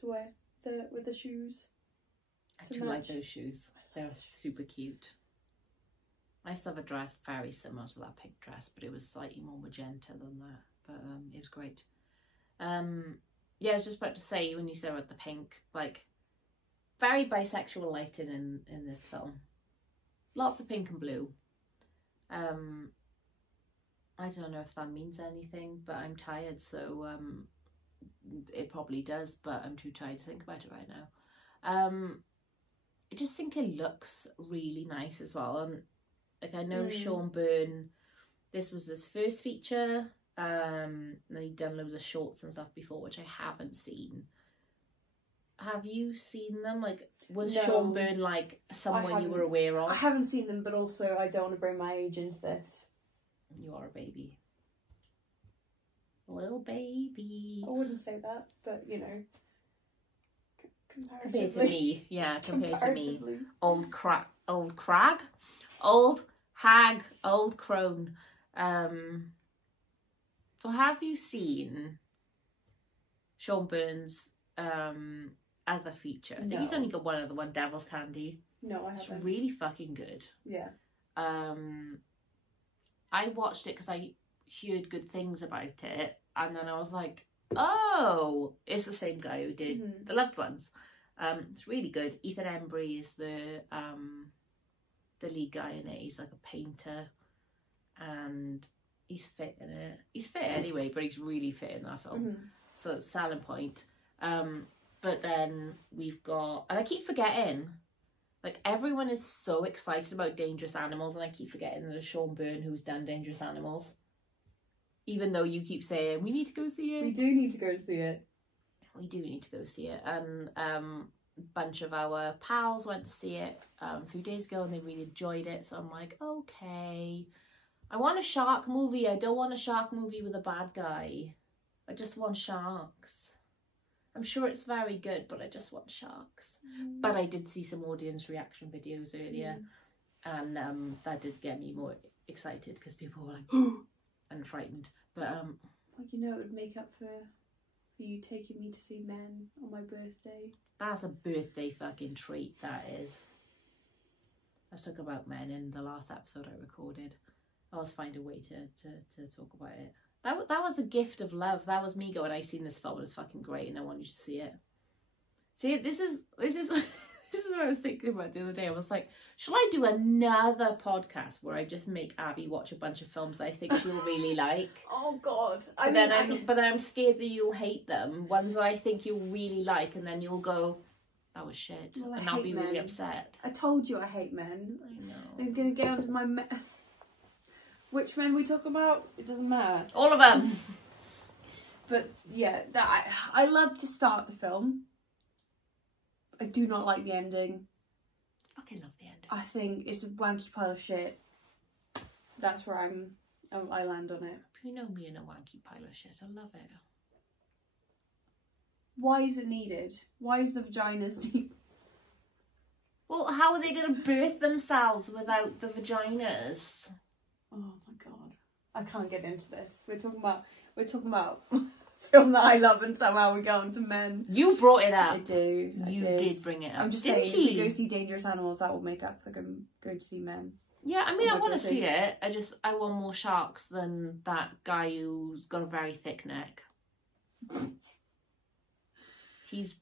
to wear with the shoes. I do like those shoes. They're super cute. I used to have a dress very similar to that pink dress, but it was slightly more magenta than that. But it was great. Yeah, I was just about to say, when you said about the pink, like, very bisexual lighting in this film. Lots of pink and blue. I don't know if that means anything, but I'm tired, so it probably does, but I'm too tired to think about it right now. I just think it looks really nice as well. And like, I know Sean Byrne, this was his first feature, and he'd done loads of shorts and stuff before, which I haven't seen. Have you seen them? Like, was Sean Byrne like someone you were aware of? I haven't seen them, but also I don't want to bring my age into this. You are a baby. Little baby. I wouldn't say that, but you know, compared to me, yeah, compared to me, old crag, old hag, old crone. So have you seen Sean Byrne's other feature? I think he's only got one other one, Devil's Candy. No, I haven't. It's really fucking good. Yeah. I watched it because I heard good things about it, and then I was like, oh, it's the same guy who did The Loved Ones. It's really good. Ethan Embry is the lead guy in it. He's like a painter, and he's fit in it. He's fit anyway, but he's really fit in that film. So it's selling point. But then we've got, and I keep forgetting, like, everyone is so excited about Dangerous Animals, and I keep forgetting that it's Sean Byrne who's done Dangerous Animals. Even though you keep saying, we need to go see it. We do need to go see it. We do need to go see it. And a bunch of our pals went to see it a few days ago, and they really enjoyed it. So I'm like, okay, I want a shark movie. I don't want a shark movie with a bad guy. I just want sharks. I'm sure it's very good, but I just want sharks. But I did see some audience reaction videos earlier, and that did get me more excited because people were like, oh, and frightened. But like, you know, it would make up for you taking me to see Men on my birthday. That's a birthday fucking treat, that is. I was talking about Men in the last episode I recorded. I always find a way to talk about it. That was a gift of love. That was me going, I seen this film, it was fucking great, and I want you to see it. See, this is this is what I was thinking about the other day. I was like, shall I do another podcast where I just make Abbie watch a bunch of films that I think she'll really like? Oh God! But then I'm scared that you'll hate them. Ones that I think you'll really like, and then you'll go, that was shit, well, and I'll be really upset. I told you I hate Men. I know. I'm gonna get onto my which Men we talk about? It doesn't matter. All of them. But yeah, I love the start of the film. I do not like the ending. I fucking love the ending. I think it's a wanky pile of shit. That's where I land on it. You know me in a wanky pile of shit. I love it. Why is it needed? Why is the vaginas needed? Well, how are they going to birth themselves without the vaginas? Oh my God, I can't get into this. We're talking about film that I love, and somehow we go on to Men. You brought it up. I do. You did bring it up. I'm just saying, if we go see Dangerous Animals, that will make up for going to see Men. Yeah, I mean, I want to see it. I want more sharks than that guy who's got a very thick neck. He's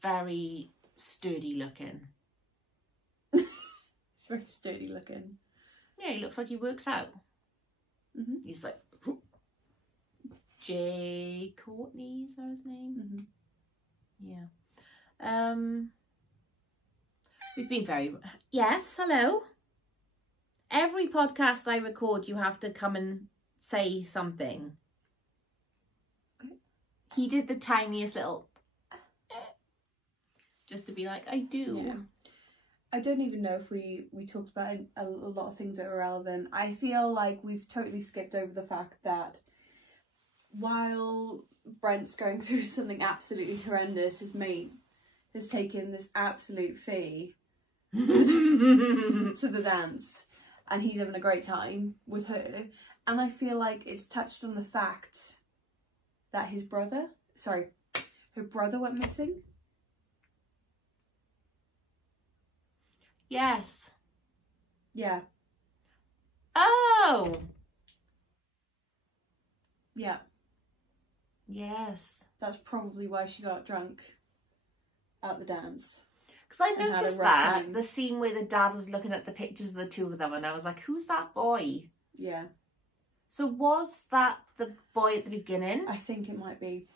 very sturdy looking. He's very sturdy looking. Yeah, he looks like he works out. He's like, Jay Courtney, is that his name? Yeah. We've been very... Yes, hello. Every podcast I record, you have to come and say something. He did the tiniest little... just to be like, I do. Yeah. I don't even know if we talked about a lot of things that are relevant. I feel like we've totally skipped over the fact that while Brent's going through something absolutely horrendous, his mate has taken this absolute fee to the dance, and he's having a great time with her. And I feel like it's touched on the fact that her brother went missing. Yes. Yeah. Oh! Yeah. Yes. That's probably why she got drunk at the dance. Because I And had a noticed rough that, time. the scene where the dad was looking at the pictures of the two of them, and I was like, who's that boy? Yeah. So was that the boy at the beginning? I think it might be.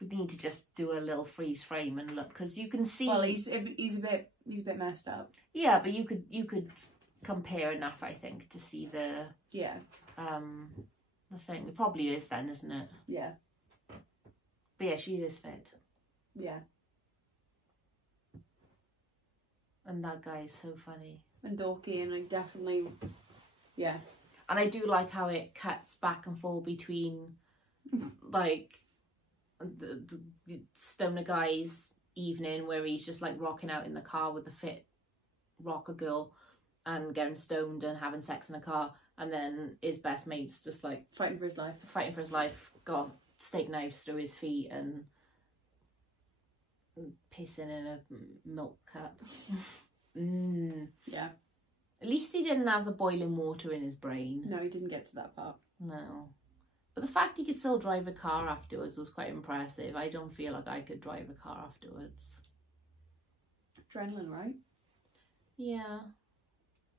We need to just do a little freeze frame and look, because you can see. Well, he's a bit messed up. Yeah, but you could compare enough, I think, to see the Yeah. the thing. It probably is then, isn't it? Yeah. But yeah, she is fit, Yeah. and that guy is so funny. And dorky, and I definitely, yeah. And I do like how it cuts back and forth between, like, the stoner guy's evening where he's just like rocking out in the car with the fit rocker girl and getting stoned and having sex in a car, and then his best mate's just like Fighting for his life. got steak knives through his feet and pissing in a milk cup. Yeah. At least he didn't have the boiling water in his brain. No, he didn't get to that part. No. But the fact he could still drive a car afterwards was quite impressive. I don't feel like I could drive a car afterwards. Adrenaline, right? Yeah.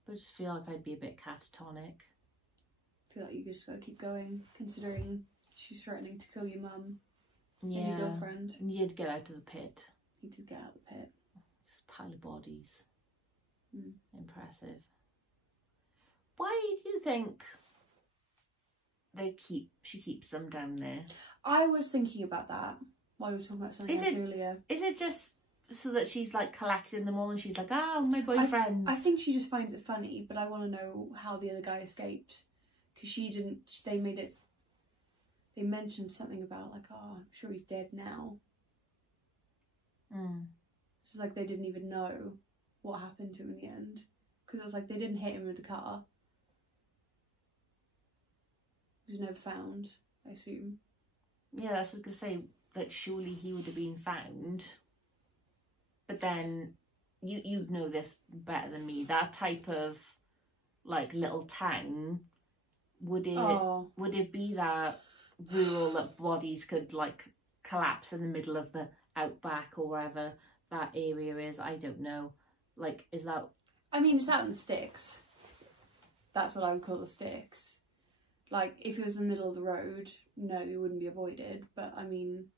But I just feel like I'd be a bit catatonic. I feel like you just gotta keep going, considering she's threatening to kill your mum Yeah. and your girlfriend. And you'd get out of the pit. You did get out of the pit. Just a pile of bodies. Mm. Impressive. Why do you think she keeps them down there? I was thinking about that while we were talking about something else earlier. Is it just so that she's like collecting them all and she's like, oh, my boyfriends? I think she just finds it funny, but I want to know how the other guy escaped. Because she didn't, they mentioned something about like, oh, I'm sure he's dead now. It's like they didn't even know what happened to him in the end. Because it was like they didn't hit him with the car. He was never found, I assume. Yeah, that's what I was going to say. That surely he would have been found. But then, you know this better than me. That type of, like, little town, would it be that rural that bodies could, like, collapse in the middle of the outback or wherever that area is? I don't know. Like, is that... I mean, it's out in the sticks. That's what I would call the sticks. Like, if it was in the middle of the road, no, it wouldn't be avoided. But, I mean,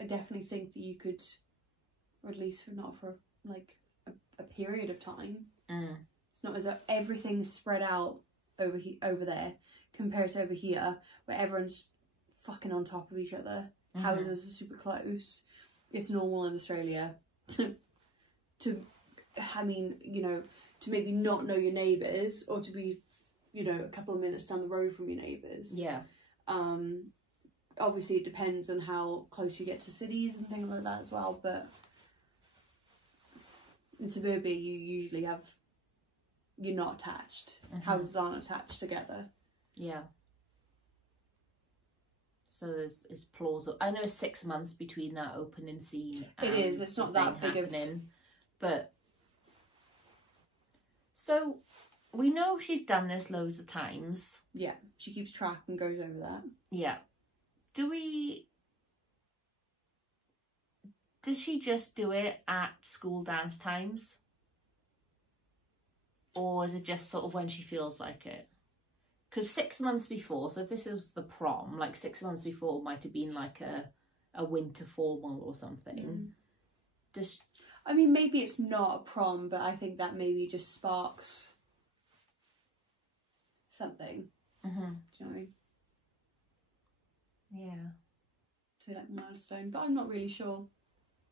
I definitely think that you could, or at least not for, like, a period of time. It's not as though everything's spread out over there compared to over here, where everyone's fucking on top of each other. Houses are super close. It's normal in Australia to maybe not know your neighbours, or to be, a couple of minutes down the road from your neighbours. Yeah. Obviously it depends on how close you get to cities and things like that as well, but in suburbia you're not attached. Houses aren't attached together. Yeah. So it's plausible. I know 6 months between that opening scene and it is. It's not that big happening, but so we know she's done this loads of times. Yeah, she keeps track and goes over that. Yeah. Does she just do it at school dance times? Or is it just sort of when she feels like it? Because 6 months before, so if this was the prom, like 6 months before might have been like a winter formal or something. I mean, maybe it's not a prom, but I think that maybe just sparks something. Do you know what I mean? Yeah. So like milestone, but I'm not really sure.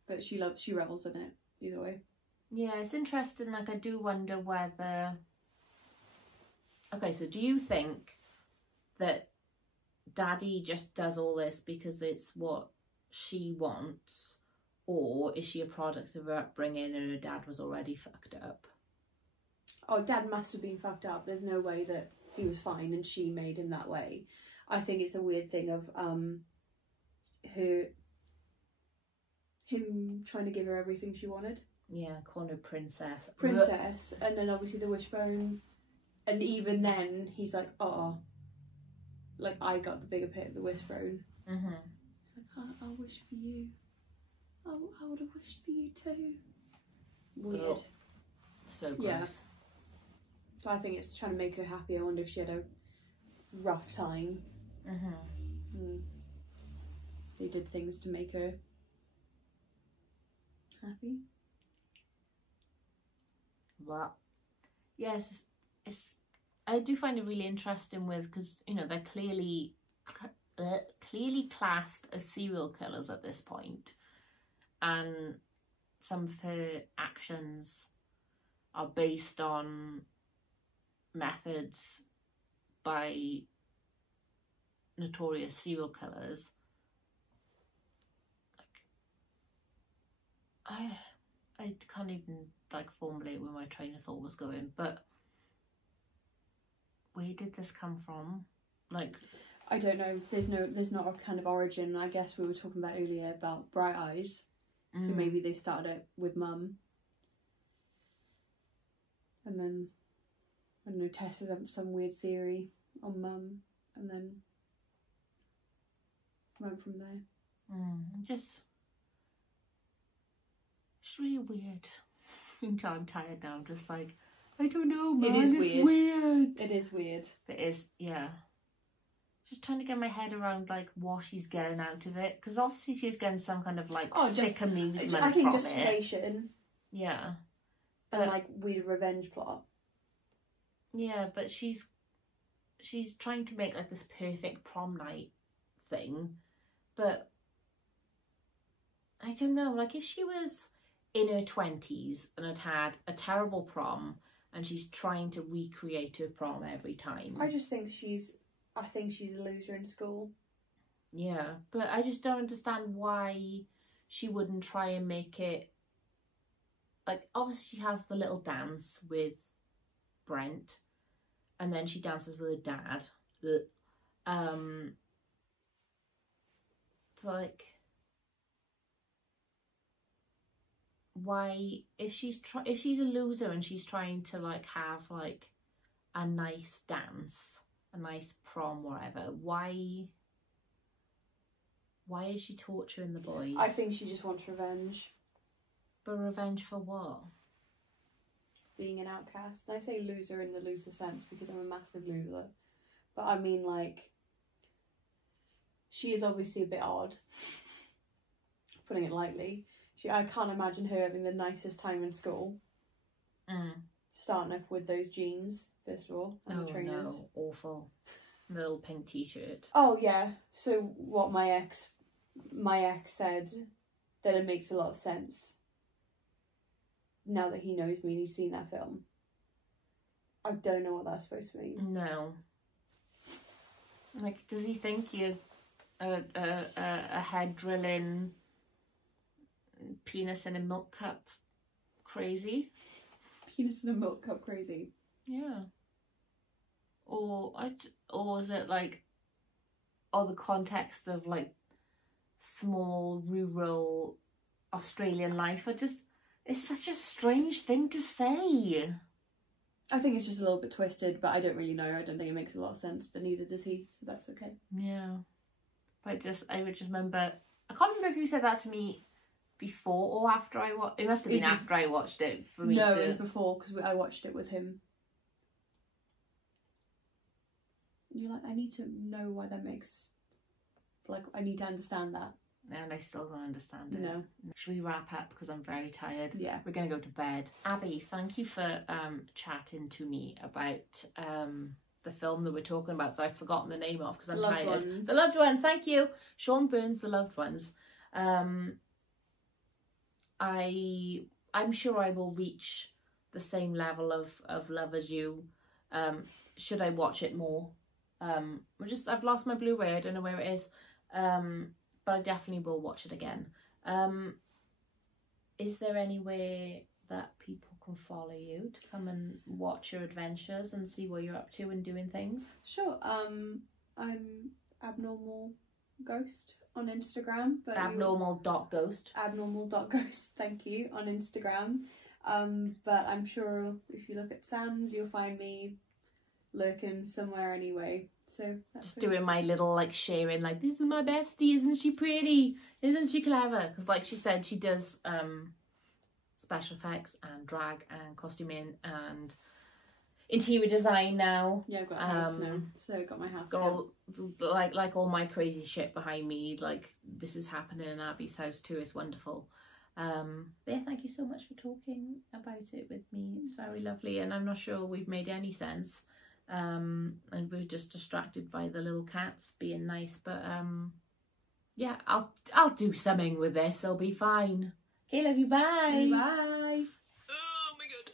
But she revels in it either way. Yeah, it's interesting. Like, I do wonder whether... Okay, so do you think that Daddy just does all this because it's what she wants, or is she a product of her upbringing and her dad was already fucked up? Oh, Dad must have been fucked up. There's no way that he was fine and she made him that way. I think it's a weird thing of him trying to give her everything she wanted. Yeah, calling her princess. And then obviously the wishbone. And even then, he's like, oh, like, I got the bigger bit of the wishbone. He's like, I wish for you. I would have wished for you too. Weird. Ugh. So gross. Yeah. So I think it's trying to make her happy. I wonder if she had a rough time. They did things to make her happy. Well, yes, it's I do find it really interesting because you know they're clearly classed as serial killers at this point, and some of her actions are based on methods by notorious serial killers. Like, I can't even like formulate where my train of thought was going, but where did this come from? Like, I don't know. There's not a kind of origin. I guess we were talking about earlier about bright eyes, so maybe they started it with mum, and then I don't know, tested up some weird theory on mum, and then went from there. Just it's really weird. I'm tired now. I'm just like, I don't know, man. It is it's weird. It is weird. It is, yeah. Just trying to get my head around like what she's getting out of it, because obviously she's getting some kind of like sick amusement I think from justification. it. Yeah. And like weird revenge plot. Yeah, but she's trying to make like this perfect prom night thing, but I don't know. Like if she was in her 20s and had a terrible prom, and she's trying to recreate her prom every time. I think she's a loser in school. Yeah, but I just don't understand why she wouldn't try and make it, like, obviously she has the little dance with Brent, and then she dances with her dad. It's like, why, if she's a loser and she's trying to like have like a nice dance, a nice prom, whatever, why is she torturing the boys? I think she just wants revenge. But revenge for what? Being an outcast. And I say loser in the loser sense because I'm a massive loser. But I mean, like, she is obviously a bit odd. Putting it lightly. I can't imagine her having the nicest time in school. Starting off with those jeans, first of all, and the trainers. No, awful. Little pink t-shirt. Oh yeah. So what my ex said, that it makes a lot of sense. Now that he knows me and he's seen that film. I don't know what that's supposed to mean. No. Like, does he think you're a head drilling, penis in a milk cup crazy? Penis in a milk cup crazy. Yeah. Or is it like, the context of like small rural Australian life? It's such a strange thing to say. I think it's just a little bit twisted, but I don't really know. I don't think it makes a lot of sense, but neither does he, so that's okay. Yeah. But I would just remember, I can't remember if you said that to me before or after I watched it. Must have been after I watched it for me. No, it was before, because I watched it with him. And you're like, I need to know why that makes, like, I need to understand that. And I still don't understand it. No. Should we wrap up, because I'm very tired? Yeah. We're going to go to bed. Abbie, thank you for chatting to me about the film that we're talking about that I've forgotten the name of because I'm tired. Ones. The Loved Ones, thank you. Sean Byrne's The Loved Ones. I'm sure I will reach the same level of love as you. Should I watch it more? I've lost my Blu-ray, I don't know where it is. But I definitely will watch it again. Is there anywhere that people can follow you to come and watch your adventures and see what you're up to and doing things? Sure. I'm Abnormal Ghost on Instagram. But Abnormal.ghost. Abnormal.ghost, thank you, on Instagram. But I'm sure if you look at Sam's, you'll find me lurking somewhere anyway. So that's just doing my little like sharing, like, this is my bestie, isn't she pretty, isn't she clever? Because like she said, she does special effects and drag and costuming and interior design now. Yeah, I've got a house now, so I've got my house. Got all, like all my crazy shit behind me. Like this is happening in Abbie's house too. It's wonderful. But yeah, thank you so much for talking about it with me. It's very lovely, and I'm not sure we've made any sense. And we're just distracted by the little cats being nice. But yeah, I'll do something with this. I'll be fine. Okay, love you. Bye. Bye. Oh my god,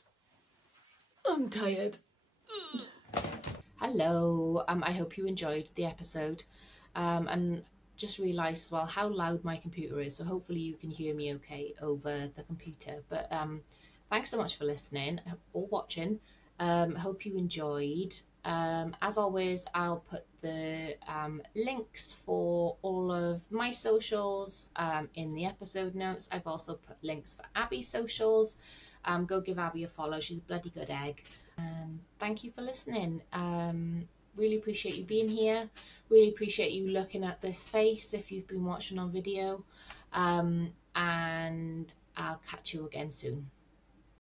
I'm tired. Hello, I hope you enjoyed the episode, and just realised as well how loud my computer is, so hopefully you can hear me okay over the computer. But thanks so much for listening or watching. Hope you enjoyed. As always, I'll put the links for all of my socials in the episode notes. I've also put links for Abbie's socials. Go give Abbie a follow, she's a bloody good egg. And thank you for listening. Really appreciate you being here. Really appreciate you looking at this face if you've been watching on video. And I'll catch you again soon.